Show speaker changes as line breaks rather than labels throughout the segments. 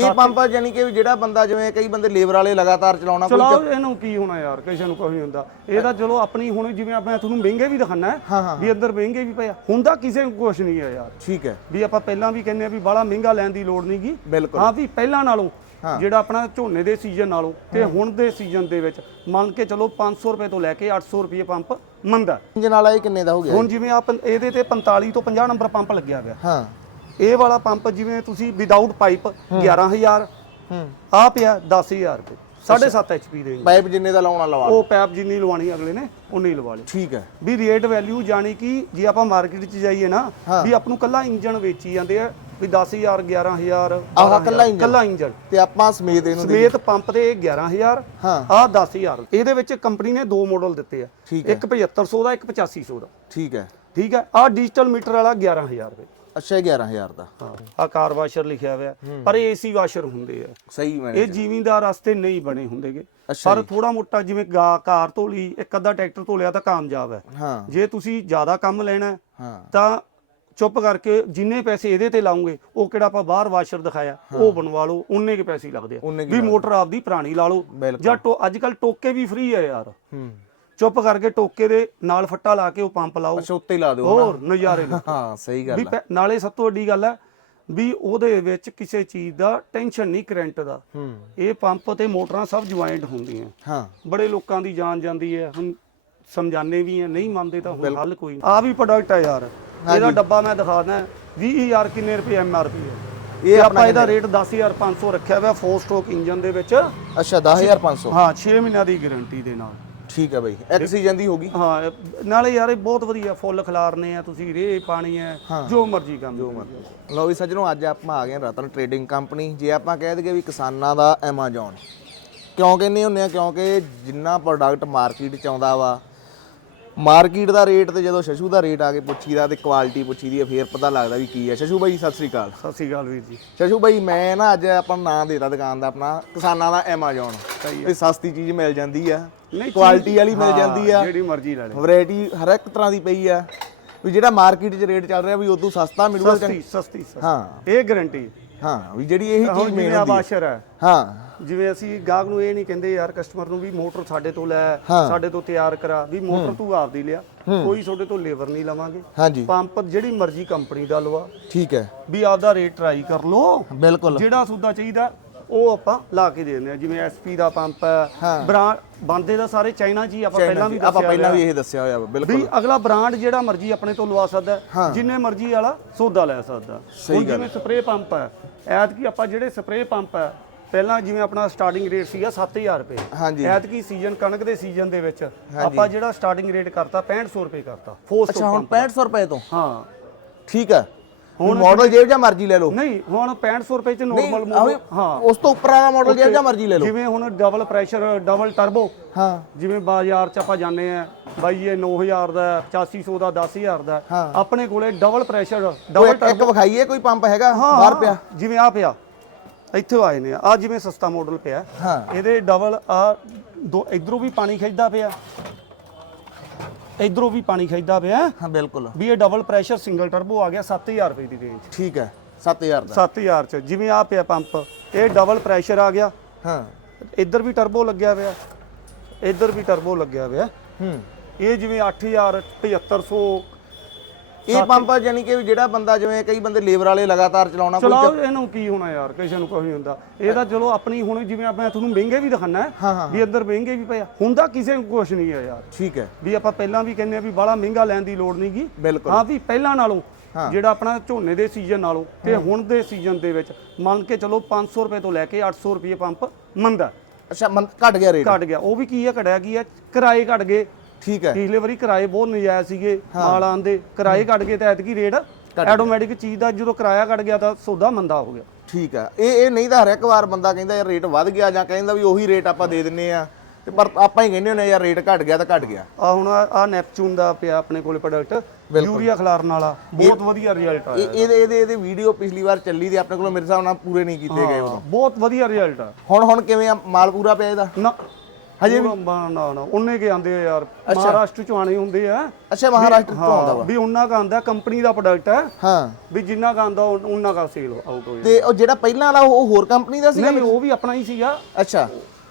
ਇਹ ਪੰਪ ਜਾਨੀ ਕਿ ਜਿਹੜਾ ਬੰਦਾ ਜਿਵੇਂ ਕਈ ਬੰਦੇ ਲੇਬਰ ਵਾਲੇ ਲਗਾਤਾਰ ਚਲਾਉਣਾ
ਚਲਾਓ ਇਹਨੂੰ ਕੀ ਹੋਣਾ ਯਾਰ? ਕਿਸੇ ਨੂੰ ਕੁਝ ਨਹੀਂ ਹੁੰਦਾ। ਇਹ ਤਾਂ ਚਲੋ ਆਪਣੀ ਹੁਣ ਜਿਵੇਂ ਆਪਾਂ ਤੁਹਾਨੂੰ ਮਹਿੰਗੇ ਵੀ ਦਿਖਾਣਾ
ਹਾਂ,
ਵੀ ਅੰਦਰ ਮਹਿੰਗੇ ਵੀ ਪਿਆ ਹੁੰਦਾ ਕਿਸੇ ਨੂੰ ਕੁਝ ਨਹੀਂ ਹੈ ਯਾਰ।
ਠੀਕ ਹੈ।
ਵੀ ਆਪਾਂ ਪਹਿਲਾਂ ਵੀ ਕਹਿੰਦੇ ਆ ਵੀ ਬਾਹਲਾ ਮਹਿੰਗਾ ਲੈਣ ਦੀ ਲੋੜ ਨਹੀਂਗੀ। ਹਾਂ ਵੀ ਪਹਿਲਾਂ ਨਾਲੋਂ ਜਿਹੜਾ ਆਪਣਾ ਝੋਨੇ ਦੇ ਸੀਜ਼ਨ ਨਾਲੋਂ ਤੇ ਹੁਣ ਦੇ ਸੀਜ਼ਨ ਦੇ ਵਿੱਚ ਮੰਨ ਕੇ ਚਲੋ 500 ਰੁਪਏ ਤੋਂ ਲੈ ਕੇ 800 ਰੁਪਏ ਪੰਪ ਮੰਦਾ
ਇੰਜਨ ਵਾਲਾ ਇਹ ਕਿੰਨੇ ਦਾ ਹੋ ਗਿਆ?
ਹੁਣ ਜਿਵੇਂ ਆਪ ਇਹਦੇ ਤੇ 45 ਤੋਂ 50 ਨੰਬਰ ਪੰਪ ਲੱਗਿਆ ਹੋਇਆ।
ਹਾਂ।
ਇਹ ਵਾਲਾ ਪੰਪ ਜਿਵੇਂ ਤੁਸੀਂ ਵਿਦਆਊਟ ਪਾਈਪ 11000
ਹੂੰ।
ਆ ਪਿਆ 10000 ਰੁਪਏ 7.5 ਐਚਪੀ ਦੇ
ਪਾਈਪ ਜਿੰਨੇ ਦਾ ਲਾਉਣਾ ਲਵਾ
ਉਹ ਪੈਪ ਜਿੰਨੀ ਲਵਾਣੀ ਅਗਲੇ ਨੇ ਉਨੀ ਲਵਾ ਲਈ
ਠੀਕ ਹੈ।
ਵੀ ਰੇਟ ਵੈਲਿਊ ਜਾਣੀ ਕਿ ਜੇ ਆਪਾਂ ਮਾਰਕੀਟ 'ਚ ਜਾਈਏ ਨਾ ਵੀ ਆਪ ਨੂੰ ਕੱਲਾ ਇੰਜਨ ਵੇਚੀ ਜਾਂਦੇ ਆ ਵੀ 10000 11000
ਆਹ ਕੱਲਾ ਇੰਜਣ?
ਕੱਲਾ ਇੰਜਨ
ਤੇ ਆਪਾਂ ਸਮੇਤ ਇਹਨੂੰ ਦੇ-
ਸਮੇਤ ਪੰਪ ਤੇ 11000
ਹਾਂ।
ਆਹ 10000 ਇਹਦੇ ਵਿੱਚ ਕੰਪਨੀ ਨੇ ਦੋ ਮਾਡਲ ਦਿੱਤੇ ਆ। ਇੱਕ 7500 ਦਾ ਇੱਕ 8500 ਦਾ।
ਠੀਕ ਹੈ।
ਠੀਕ ਹੈ। ਆਹ ਡਿਜੀਟਲ ਮੀਟਰ ਵਾਲਾ 11000 ਰੁਪਏ।
ਅੱਛਾ ਇਹ 11000 ਦਾ।
ਆਹ ਕਾਰ ਵਾਸ਼ਰ ਲਿਖਿਆ ਹੋਇਆ। ਪਰ ਇਹ ਏਸੀ ਵਾਸ਼ਰ ਹੁੰਦੇ ਆ।
ਸਹੀ ਮੈਂ
ਇਹ ਜ਼ਿਮੀਂਦਾਰ ਵਾਸਤੇ ਨਹੀਂ ਬਣੇ ਹੁੰਦੇਗੇ। ਪਰ ਥੋੜਾ ਮੋਟਾ ਜਿਵੇਂ ਗਾ ਕਾਰ ਧੋਲੀ ਇੱਕ ਅੱਧਾ ਟਰੈਕਟਰ ਧੋਲਿਆ ਤਾਂ ਕਾਮਯਾਬ ਹੈ। ਜੇ ਤੁਸੀਂ ਜ਼ਿਆਦਾ ਕੰਮ ਲੈਣਾ ਤਾਂ ਚੁੱਪ ਕਰਕੇ ਜਿੰਨੇ ਪੈਸੇ ਇਹਦੇ ਤੇ ਲਾਉਂਗੇ ਉਹ ਕਿਹੜਾ ਆਪਾਂ ਬਾਹਰ ਵਾਸ਼ਰ ਦਿਖਾਇਆ ਉਹ ਬਣਵਾ ਲਓ ਉਨੇ ਕੇ ਪੈਸੇ ਲੱਗਦੇ ਆ। ਵੀ ਮੋਟਰ ਆਪਦੀ ਪੁਰਾਣੀ ਲਾ ਲਓ। ਜਾਂ ਅੱਜ ਕੱਲ ਟੋਕੇ ਵੀ ਫ੍ਰੀ ਆ ਯਾਰ।
ਹੂੰ।
ਚੁੱਪ ਕਰਕੇ ਟੋਕੇ ਦੇ ਨਾਲ ਫੱਟਾ ਲਾ ਕੇ ਉਹ ਪੰਪ ਲਾਓ।
ਅੱਛਾ ਉੱਤੇ ਹੀ ਲਾ ਦਿਓ
ਹੋਰ ਨਜ਼ਾਰੇ ਲਓ
ਹਾਂ ਸਹੀ
ਵੀ
ਗੱਲ ਆ।
ਪੈ- ਨਾਲੇ ਸਭ ਤੋਂ ਵੱਡੀ ਗੱਲ ਹੈ ਵੀ ਉਹਦੇ ਵਿੱਚ ਕਿਸੇ ਚੀਜ਼ ਦਾ ਟੈਨਸ਼ਨ ਨਹੀਂ ਕਰੰਟ ਦਾ।
ਹੂੰ।
ਇਹ ਪੰਪ ਤੇ ਮੋਟਰਾਂ ਸਭ ਜੁਆਇੰਟ ਹੁੰਦੀਆਂ।
ਹਾਂ।
ਬੜੇ ਲੋਕਾਂ ਦੀ ਜਾਨ ਜਾਂਦੀ ਹੈ। ਹੁਣ ਸਮਝਾਣੇ ਵੀ ਹੈ ਨਹੀਂ ਮੰਨਦੇ ਤਾਂ ਹੁਣ ਹੱਲ ਕੋਈ ਆ ਵੀ ਪ੍ਰੋਡਕਟ ਹੈ ਯਾਰ। ਇਹਦਾ ਡੱਬਾ ਮੈਂ ਦਿਖਾਦਾ 20000 ਕਿੰਨੇ ਰੁਪਏ ਐਮਆਰਪੀ ਹੈ।
ਇਹ
ਇਹ ਆਪਾਂ ਇਹਦਾ ਰੇਟ 10500 ਰੱਖਿਆ ਹੋਇਆ 4 ਸਟ੍ਰੋਕ ਇੰਜਨ ਦੇ ਵਿੱਚ।
ਅੱਛਾ 10500
ਹਾਂ 6 ਮਹੀਨਿਆਂ ਦੀ ਗਾਰੰਟੀ ਦੇ ਨਾਲ।
ਠੀਕ ਹੈ ਬਾਈ ਇੱਕ ਸੀਜ਼ਨ ਦੀ ਹੋਗੀ
ਹਾਂ ਨਾਲੇ ਯਾਰ ਇਹ ਬਹੁਤ ਵਧੀਆ ਫੁੱਲ ਖਿਲਾਰਨੇ ਆ ਤੁਸੀਂ ਰੇ ਪਾਣੀ ਹੈ ਜੋ ਮਰਜ਼ੀ ਕੰਮ ਜੋ ਮਰਜ਼ੀ।
ਲਓ ਵੀ ਸੱਜਣੋ ਅੱਜ ਆਪਾਂ ਆ ਗਏ ਰਤਨ ਟ੍ਰੇਡਿੰਗ ਕੰਪਨੀ ਜੇ ਆਪਾਂ ਕਹਿ ਦਈਏ ਵੀ ਕਿਸਾਨਾਂ ਦਾ ਐਮਾਜ਼ੋਨ ਕਿਉਂ ਕਹਿੰਦੇ ਹੁੰਦੇ ਆ? ਕਿਉਂਕਿ ਜਿੰਨਾ ਪ੍ਰੋਡਕਟ ਮਾਰਕੀਟ ਚ ਆਉਂਦਾ ਵਾ ਮਾਰਕੀਟ ਦਾ ਰੇਟ ਤੇ ਜਦੋਂ ਸ਼ਸ਼ੂ ਦਾ ਰੇਟ ਆ ਕੇ ਪੁੱਛੀਦਾ ਤੇ ਕੁਆਲਿਟੀ ਪੁੱਛੀਦੀ ਆ ਫੇਰ ਪਤਾ ਲੱਗਦਾ ਵੀ ਕੀ ਹੈ ਸ਼ਸ਼ੂ ਬਾਈ ਸਤਿ ਸ੍ਰੀ ਅਕਾਲ।
ਸਤਿ ਸ੍ਰੀ ਅਕਾਲ ਵੀਰ ਜੀ।
ਸ਼ਸ਼ੂ ਬਾਈ ਮੈਂ ਨਾ ਅੱਜ ਆਪਾਂ ਨੂੰ ਨਾਮ ਦੇਤਾ ਦੁਕਾਨ ਦਾ ਆਪਣਾ ਕਿਸਾਨਾਂ ਦਾ ਐਮਾਜ਼ੋਨ ਵੀ ਸਸਤੀ ਚੀਜ਼ ਮਿਲ ਜਾਂਦੀ ਆ।
ਨਹੀਂ,
ਕੁਆਲਿਟੀ ਵਾਲੀ ਮਿਲ ਜਾਂਦੀ ਆ।
ਜਿਹੜੀ ਮਰਜ਼ੀ ਲੈ ਲੈ
ਵੈਰਾਈਟੀ ਹਰ ਇੱਕ ਤਰ੍ਹਾਂ ਦੀ ਪਈ ਆ। ਵੀ ਜਿਹੜਾ ਮਾਰਕੀਟ 'ਚ ਰੇਟ ਚੱਲ ਰਿਹਾ ਵੀ ਉਦੋਂ ਸਸਤਾ ਮਿਲੂਗਾ
ਸਸਤੀ ਸਸਤੀ।
ਹਾਂ।
ਇਹ ਗਾਰੰਟੀ
ਹਾਂ ਵੀ ਜਿਹੜੀ ਇਹੀ ਚੀਜ਼ ਮੇਨ ਹੁੰਦੀ ਹੈ।
ਵਾਸ਼ਰ ਹੈ।
ਹਾਂ।
ਜਿਵੇਂ ਅਸੀਂ ਗਾਹਕ ਨੂੰ ਇਹ ਨਹੀਂ ਕਹਿੰਦੇ ਯਾਰ ਕਸਟਮਰ ਨੂੰ ਵੀ ਮੋਟਰ ਸਾਡੇ ਤੋਂ ਲੈ। ਸਾਡੇ ਤੋਂ ਤਿਆਰ ਕਰਾ। ਵੀ ਮੋਟਰ ਤੂੰ ਆਪਦੀ ਲਿਆ। ਕੋਈ ਤੁਹਾਡੇ ਤੋਂ ਲੇਬਰ ਨਹੀਂ ਲਵਾਂਗੇ।
ਹਾਂਜੀ।
ਪੰਪ ਜਿਹੜੀ ਮਰਜ਼ੀ ਕੰਪਨੀ ਦਾ ਲਵਾ।
ਠੀਕ ਹੈ।
ਵੀ ਆਪਦਾ ਰੇਟ ਟਰਾਈ ਕਰ ਲੋ
ਬਿਲਕੁਲ।
ਜਿਹੜਾ ਸੌਦਾ ਚਾਹੀਦਾ ਉਹ ਆਪਾਂ ਲਾ ਕੇ ਦੇ ਦਿੰਦੇ ਆ ਜਿਵੇਂ ਐਸਪੀ ਦਾ ਪੰਪ ਹੈ। ਬ੍ਰਾਂਡ ਬੰਦੇ ਦਾ ਸਾਰੇ ਚਾਈਨਾ ਜੀ ਆਪਾਂ ਪਹਿਲਾਂ ਵੀ
ਆਪਾਂ
ਦੱਸਿਆ
ਪਹਿਲਾਂ। ਵੀ ਇਹ ਦੱਸਿਆ ਹੋਇਆ ਵਾ ਬਿਲਕੁਲ।
ਵੀ ਅਗਲਾ ਬ੍ਰਾਂਡ ਜਿਹੜਾ ਮਰਜ਼ੀ ਆਪਣੇ ਤੋਂ ਲਵਾ ਸਕਦਾ ਹੈ, ਜਿੰਨੇ ਮਰਜ਼ੀ ਵਾਲਾ ਸੌਦਾ ਲੈ ਸਕਦਾ। ਹੁਣ ਜਿਵੇਂ ਸਪਰੇਅ ਪੰਪ ਹੈ ਐਤਕੀ ਆਪਾਂ ਜਿਹੜੇ ਸਪਰੇਅ ਪੰਪ ਹੈ ਪਹਿਲਾਂ ਜਿਵੇਂ ਆਪਣਾ ਸਟਾਰਟਿੰਗ ਰੇਟ ਸੀਗਾ 7000 ਰੁਪਏ।
ਹਾਂਜੀ।
ਐਤਕੀ ਸੀਜ਼ਨ ਕਣਕ ਦੇ ਸੀਜ਼ਨ ਦੇ ਵਿੱਚ ਆਪਾਂ ਜਿਹੜਾ ਸਟਾਰਟਿੰਗ ਰੇਟ ਕਰਤਾ 6500 ਰੁਪਏ ਕਰਤਾ
ਅੱਛਾ ਹੁਣ 6500 ਰੁਪਏ ਤੋਂ?
ਹਾਂ।
ਠੀਕ ਹੈ। ਹੁਣ ਮਾਡਲ ਜੇ ਜਾਂ ਮਰਜ਼ੀ ਲੈ ਲਓ।
ਨਹੀਂ ਹੁਣ 6500 ਰੁਪਏ ਚ ਨਾਰਮਲ
ਆਹੋ,
ਹਾਂ।
ਉਸ ਤੋਂ ਉੱਪਰ ਵਾਲਾ ਮਾਡਲ ਜੇ ਜਾਂ ਮਰਜ਼ੀ ਲੈ ਲਓ।
ਜਿਵੇਂ ਹੁਣ ਡਬਲ ਪ੍ਰੈਸ਼ਰ ਡਬਲ ਟਰਬੋ
ਹਾਂ।
ਜਿਵੇਂ ਬਾਜ਼ਾਰ ਚ ਆਪਾਂ ਜਾਂਦੇ ਆ ਬਾਈ ਇਹ 9000 ਦਾ ਹੈ, 8500 ਦਾ 10000 ਦਾ। ਆਪਣੇ ਕੋਲੇ ਡਬਲ ਪ੍ਰੈਸ਼ਰ ਡਬਲ
ਇੱਕ ਇੱਕ ਵਿਖਾਈਏ ਕੋਈ ਪੰਪ ਹੈਗਾ? ਬਾਹਰ ਪਿਆ।
ਜਿਵੇਂ ਆ ਪਿਆ। ਇੱਥੇ ਆਏ ਨੇ। ਆ ਜਿਵੇਂ ਸਸਤਾ ਮਾਡਲ ਪਿਆ।
ਹਾਂ।
ਇਹਦੇ ਡਬਲ ਆ ਦੋ ਇਧਰੋਂ ਵੀ ਪਾਣੀ ਖਿੱਚਦਾ ਪਿਆ। ਇਧਰੋਂ ਵੀ ਪਾਣੀ ਖਿੱਚਦਾ ਪਿਆ।
ਹਾਂ ਬਿਲਕੁਲ।
ਵੀ ਇਹ ਡਬਲ ਪ੍ਰੈਸ਼ਰ ਸਿੰਗਲ ਟਰਬੋ ਆ ਗਿਆ 7000 ਰੁਪਏ ਦੀ ਰੇਂਜ
ਠੀਕ ਹੈ 7000 ਦਾ।
7000 ਚ ਜਿਵੇਂ ਆ ਪਿਆ ਪੰਪ ਇਹ ਡਬਲ ਪ੍ਰੈਸ਼ਰ ਆ ਗਿਆ।
ਹਾਂ।
ਇੱਧਰ ਵੀ ਟਰਬੋ ਲੱਗਿਆ ਹੋਇਆ ਇੱਧਰ ਵੀ ਟਰਬੋ ਲੱਗਿਆ ਹੋਇਆ
ਹੂੰ।
ਇਹ ਜਿਵੇਂ 8000 7500
ਇਹ ਪੰਪ ਜਾਨੀ ਕਿ ਜਿਹੜਾ ਬੰਦਾ ਜਿਵੇਂ ਕਈ ਬੰਦੇ ਲੇਬਰ ਵਾਲੇ ਲਗਾਤਾਰ ਚਲਾਉਣਾ ਕੋਈ
ਚਲਾਓ ਇਹਨੂੰ ਕੀ ਹੋਣਾ ਯਾਰ ਕਿਸੇ ਨੂੰ ਕੁਝ ਨਹੀਂ ਹੁੰਦਾ। ਇਹ ਤਾਂ ਚਲੋ ਆਪਣੀ ਹੁਣ ਜਿਵੇਂ ਆਪਾਂ ਤੁਹਾਨੂੰ ਮਹਿੰਗੇ ਵੀ ਦਿਖਾਣਾ
ਹਾਂ,
ਵੀ ਅੰਦਰ ਮਹਿੰਗੇ ਵੀ ਪਿਆ ਹੁੰਦਾ ਕਿਸੇ ਨੂੰ ਕੁਝ ਨਹੀਂ ਹੈ ਯਾਰ।
ਠੀਕ ਹੈ।
ਵੀ ਆਪਾਂ ਪਹਿਲਾਂ ਵੀ ਕਹਿੰਦੇ ਆ ਵੀ ਬਾਹਲਾ ਮਹਿੰਗਾ ਲੈਣ ਦੀ ਲੋੜ ਨਹੀਂਗੀ ਹਾਂ ਵੀ ਪਹਿਲਾਂ ਨਾਲੋਂ ਜਿਹੜਾ ਆਪਣਾ ਝੋਨੇ ਦੇ ਸੀਜ਼ਨ ਨਾਲੋਂ ਤੇ ਹੁਣ ਦੇ ਸੀਜ਼ਨ ਦੇ ਵਿੱਚ ਮੰਨ ਕੇ ਚਲੋ 500 ਰੁਪਏ ਤੋਂ ਲੈ ਕੇ 800 ਰੁਪਏ ਪੰਪ ਮੰਦਾ
ਅੱਛਾ ਘਟ ਗਿਆ ਰੇਟ।
ਘਟ ਗਿਆ। ਉਹ ਵੀ ਕੀ ਹੈ ਘਟਿਆ ਕੀ ਹੈ? ਕਿਰਾਏ ਘਟ ਗਏ।
ਠੀਕ ਹੈ।
ਪਿਛਲੇ ਵਾਰੀ ਕਿਰਾਏ ਬਹੁਤ ਨਜਾਇਜ਼ ਸੀਗੇ ਮਾਲ ਆਂਦੇ ਕਿਰਾਏ ਘਟ ਗਏ ਤੇ ਐਤਕੀ ਰੇਟ ਆਟੋਮੈਟਿਕ ਚੀਜ਼ ਦਾ ਜਦੋਂ ਕਿਰਾਇਆ ਘਟ ਗਿਆ ਤਾਂ ਸੌਦਾ ਮੰਦਾ ਹੋ ਗਿਆ।
ਠੀਕ ਆ ਇਹ ਇਹ ਨਹੀਂ ਤਾਂ ਹਰ ਇੱਕ ਵਾਰ ਬੰਦਾ ਕਹਿੰਦਾ ਯਾਰ ਰੇਟ ਵੱਧ ਗਿਆ ਜਾਂ ਕਹਿੰਦਾ ਵੀ ਉਹੀ ਰੇਟ ਆਪਾਂ ਦੇ ਦਿੰਨੇ ਆ। ਤੇ ਪਰ ਆਪਾਂ ਹੀ ਕਹਿੰਦੇ ਹੁੰਦੇ ਯਾਰ ਰੇਟ ਘਟ ਗਿਆ ਤਾਂ ਘਟ ਗਿਆ।
ਆ ਹੁਣ ਆ ਨੈਪਚੂਨ ਦਾ ਪਿਆ ਆਪਣੇ ਕੋਲੇ ਪ੍ਰੋਡਕਟ ਯੂਰੀਆ ਖਿਲਾਰਨ ਵਾਲਾ। ਬਹੁਤ ਵਧੀਆ ਰਿਜ਼ਲਟ
ਇਹ
ਆਇਆ
ਇਹਦੇ ਇਹਦੇ ਇਹਦੇ ਵੀਡੀਓ ਪਿਛਲੀ ਵਾਰ ਚੱਲੀ ਤੇ ਆਪਣੇ ਕੋਲ ਮੇਰੇ ਹਿਸਾਬ ਨਾਲ ਪੂਰੇ ਨਹੀਂ ਕੀਤੇ ਗਏ ਉਦੋਂ।
ਬਹੁਤ ਵਧੀਆ ਰਿਜ਼ਲਟ ਆ।
ਹੁਣ ਹੁਣ ਕਿਵੇਂ ਆ? ਮਾਲ ਪੂਰਾ ਪਿਆ ਇਹਦਾ?
ਨਾ
ਹਜੇ ਵੀ
ਨਾ ਨਾ ਨਾ ਉਹਨੇ ਕੇ ਆਂਦੇ ਆ ਯਾਰ ਮਹਾਰਾਸ਼ਟਰ ਚੋਂ ਆਣੇ ਹੁੰਦੇ ਆ।
ਅੱਛਾ ਮਹਾਰਾਸ਼ਟਰ ਤੋਂ ਆਉਂਦਾ ਵਾ?
ਵੀ ਉਹਨਾਂ ਕਾ ਆਂਦਾ ਕੰਪਨੀ ਦਾ ਪ੍ਰੋਡਕਟ ਹੈ
ਹਾਂ।
ਵੀ ਜਿੰਨਾ ਕਾ ਆਂਦਾ ਉਹ- ਉਹਨਾਂ ਕਾ ਸੇਲ ਆਊਟ ਹੋ ਜਾਂਦਾ।
ਤੇ ਉਹ ਜਿਹੜਾ ਪਹਿਲਾਂ ਵਾਲਾ ਉਹ ਹੋਰ ਕੰਪਨੀ ਦਾ ਸੀਗਾ
ਨਹੀਂ ਉਹ ਵੀ ਆਪਣਾ ਹੀ ਸੀਗਾ।
ਅੱਛਾ।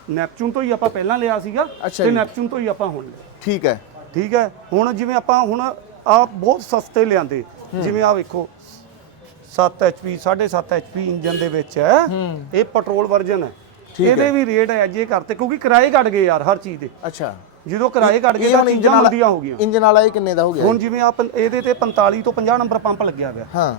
ਨੈਪਚੂਨ ਤੋਂ ਹੀ ਆਪਾਂ ਪਹਿਲਾਂ ਲਿਆ ਸੀਗਾ ਤੇ। ਨੈਪਚੂਨ ਤੋਂ ਹੀ ਆਪਾਂ ਹੁਣ
ਠੀਕ ਹੈ।
ਠੀਕ ਹੈ? ਹੁਣ ਜਿਵੇਂ ਆਪਾਂ ਹੁਣ ਆ ਬਹੁਤ ਸਸਤੇ ਲਿਆਂਦੇ। ਜਿਵੇਂ ਆ ਵੇਖੋ 7 HP 7.5 HP ਇੰਜਨ ਦੇ ਵਿੱਚ ਹੈ। ਇਹ ਪੈਟਰੋਲ ਵਰਜਨ ਹੈ। ਇਹਦੇ ਵੀ ਰੇਟ ਹੈ ਜੇ ਕਰਤੇ ਕਿਉਂਕਿ ਕਿਰਾਏ ਘਟ ਗਏ ਯਾਰ ਹਰ ਚੀਜ਼ ਦੇ।
ਅੱਛਾ।
ਜਦੋਂ ਕਿਰਾਏ ਘਟ ਗਏ ਤਾਂ
ਇੰਜਨ ਵਾਲਾ
ਮੰਦੀਆਂ ਹੋ ਗਈਆਂ।
ਇੰਜਨ ਵਾਲਾ ਇਹ ਕਿੰਨੇ ਦਾ ਹੋ ਗਿਆ?
ਹੁਣ ਜਿਵੇਂ ਆ ਪੰ- ਇਹਦੇ ਤੇ 45 ਤੋਂ 50 ਨੰਬਰ ਪੰਪ ਲੱਗਿਆ ਹੋਇਆ।
ਹਾਂ।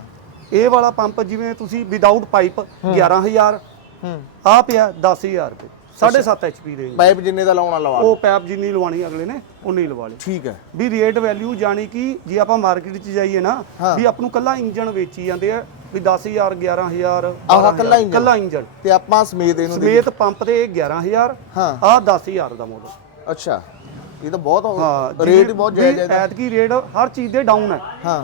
ਇਹ ਵਾਲਾ ਪੰਪ ਜਿਵੇਂ ਤੁਸੀਂ ਵਿਦਆਊਟ ਪਾਈਪ 11000
ਹੂੰ।
ਆ ਪਿਆ 10000 ਰੁਪਏ 7.5 HP ਰੇਂਜ
ਪਾਈਪ ਜਿੰਨੇ ਦਾ ਲਾਉਣਾ ਲਵਾ
ਉਹ ਪੈਪ ਜਿੰਨੀ ਲਵਾਣੀ ਅਗਲੇ ਨੇ ਉਨੀ ਲਵਾ ਲਈ
ਠੀਕ ਹੈ।
ਵੀ ਰੇਟ ਵੈਲਿਊ ਜਾਣੀ ਕਿ ਜੇ ਆਪਾਂ ਮਾਰਕੀਟ 'ਚ ਜਾਈਏ ਨਾ ਵੀ ਆਪ ਨੂੰ ਕੱਲਾ ਇੰਜਨ ਵੇਚੀ ਜਾਂਦੇ ਆ ਵੀ 10000 11000
ਆਹ ਕੱਲਾ ਇੰਜਣ?
ਕੱਲਾ ਇੰਜਨ
ਤੇ ਆਪਾਂ ਸਮੇਤ ਇਹਨੂੰ ਦੇ-
ਸਮੇਤ ਪੰਪ ਤੇ 11000
ਹਾਂ।
ਆਹ 10000 ਦਾ ਮਾਡਲ
ਅੱਛਾ। ਇਹ ਤਾਂ ਬਹੁਤ
ਹਾਂ
ਰੇਟ ਹੀ ਬਹੁਤ ਜਾਇਜ਼ ਹੈ
ਐਤ ਕੀ ਰੇਟ ਹਰ ਚੀਜ਼ ਦੇ ਡਾਊਨ ਹੈ।
ਹਾਂ।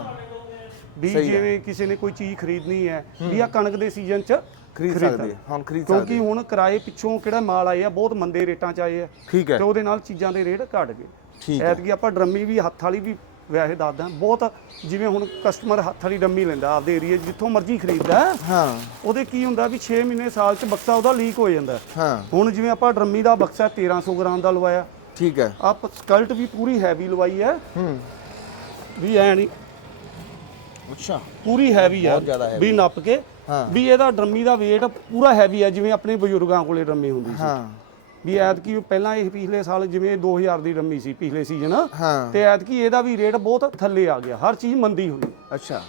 ਵੀ ਜਿਵੇਂ ਕਿਸੇ ਨੇ ਕੋਈ ਚੀਜ਼ ਖਰੀਦਣੀ ਹੈ ਵੀ ਆ ਕਣਕ ਦੇ ਸੀਜ਼ਨ 'ਚ
ਖਰੀਦ ਸਕਦੇ ਹੁਣ ਖਰੀਦ ਸਕਦੇ
ਕਿਉਂਕਿ ਹੁਣ ਕਿਰਾਏ ਪਿੱਛੋਂ ਕਿਹੜਾ ਮਾਲ ਆਏ ਆ ਬਹੁਤ ਮੰਦੇ ਰੇਟਾਂ 'ਚ ਆਏ ਆ।
ਠੀਕ ਹੈ।
ਤੇ ਉਹਦੇ ਨਾਲ ਚੀਜ਼ਾਂ ਦੇ ਰੇਟ ਘਟ ਗਏ। ਐਤਕੀ ਆਪਾਂ ਡਰਮੀ ਵੀ ਹੱਥ ਵਾਲੀ ਵੀ ਵੈਸੇ ਦੱਸਦਾ ਬਹੁਤ ਜਿਵੇਂ ਹੁਣ ਕਸਟਮਰ ਹੱਥ ਵਾਲੀ ਡਰਮੀ ਲੈਂਦਾ ਆਪਦੇ ਏਰੀਆ ਜਿੱਥੋਂ ਮਰਜ਼ੀ ਖਰੀਦਦਾ। ਹੈ, ਉਹਦੇ ਕੀ ਹੁੰਦਾ ਵੀ 6 ਮਹੀਨੇ ਸਾਲ ਚ ਬਕਸਾ ਉਹਦਾ ਲੀਕ ਹੋ ਜਾਂਦਾ। ਹੈ। ਹੁਣ ਜਿਵੇਂ ਆਪਾਂ ਡਰਮੀ ਦਾ ਬਕਸਾ 1300 ਗ੍ਰਾਮ ਦਾ ਲਵਾਇਆ।
ਠੀਕ ਹੈ।
ਆਪ ਸਕਲਟ ਵੀ ਪੂਰੀ ਹੈਵੀ ਲਵਾਈ ਹੈ।
ਹੂੰ।
ਵੀ ਐ ਨਹੀਂ
ਅੱਛਾ।
ਪੂਰੀ ਹੈਵੀ
heavy।
ਵੀ ਨੱਪ ਕੇ ਵੀ ਇਹਦਾ ਡਰਮੀ ਦਾ weight ਪੂਰਾ ਹੈਵੀ ਹੈ ਜਿਵੇਂ ਆਪਣੇ ਬਜ਼ੁਰਗਾਂ ਕੋਲੇ ਡਰਮੀ ਹੁੰਦੀ ਸੀ।
ਹਾਂ।
ਵੀ ਐਤਕੀ ਪਹਿਲਾਂ ਇਹ ਪਿਛਲੇ ਸਾਲ ਜਿਵੇਂ 2000 ਦੀ ਡਰਮੀ ਸੀ ਪਿਛਲੇ ਸੀਜ਼ਨ
ਹਾਂ।
ਤੇ ਐਤਕੀ ਇਹਦਾ ਵੀ ਰੇਟ ਬਹੁਤ ਥੱਲੇ ਆ ਗਿਆ ਹਰ ਚੀਜ਼ ਮੰਦੀ ਹੋਈ
ਅੱਛਾ।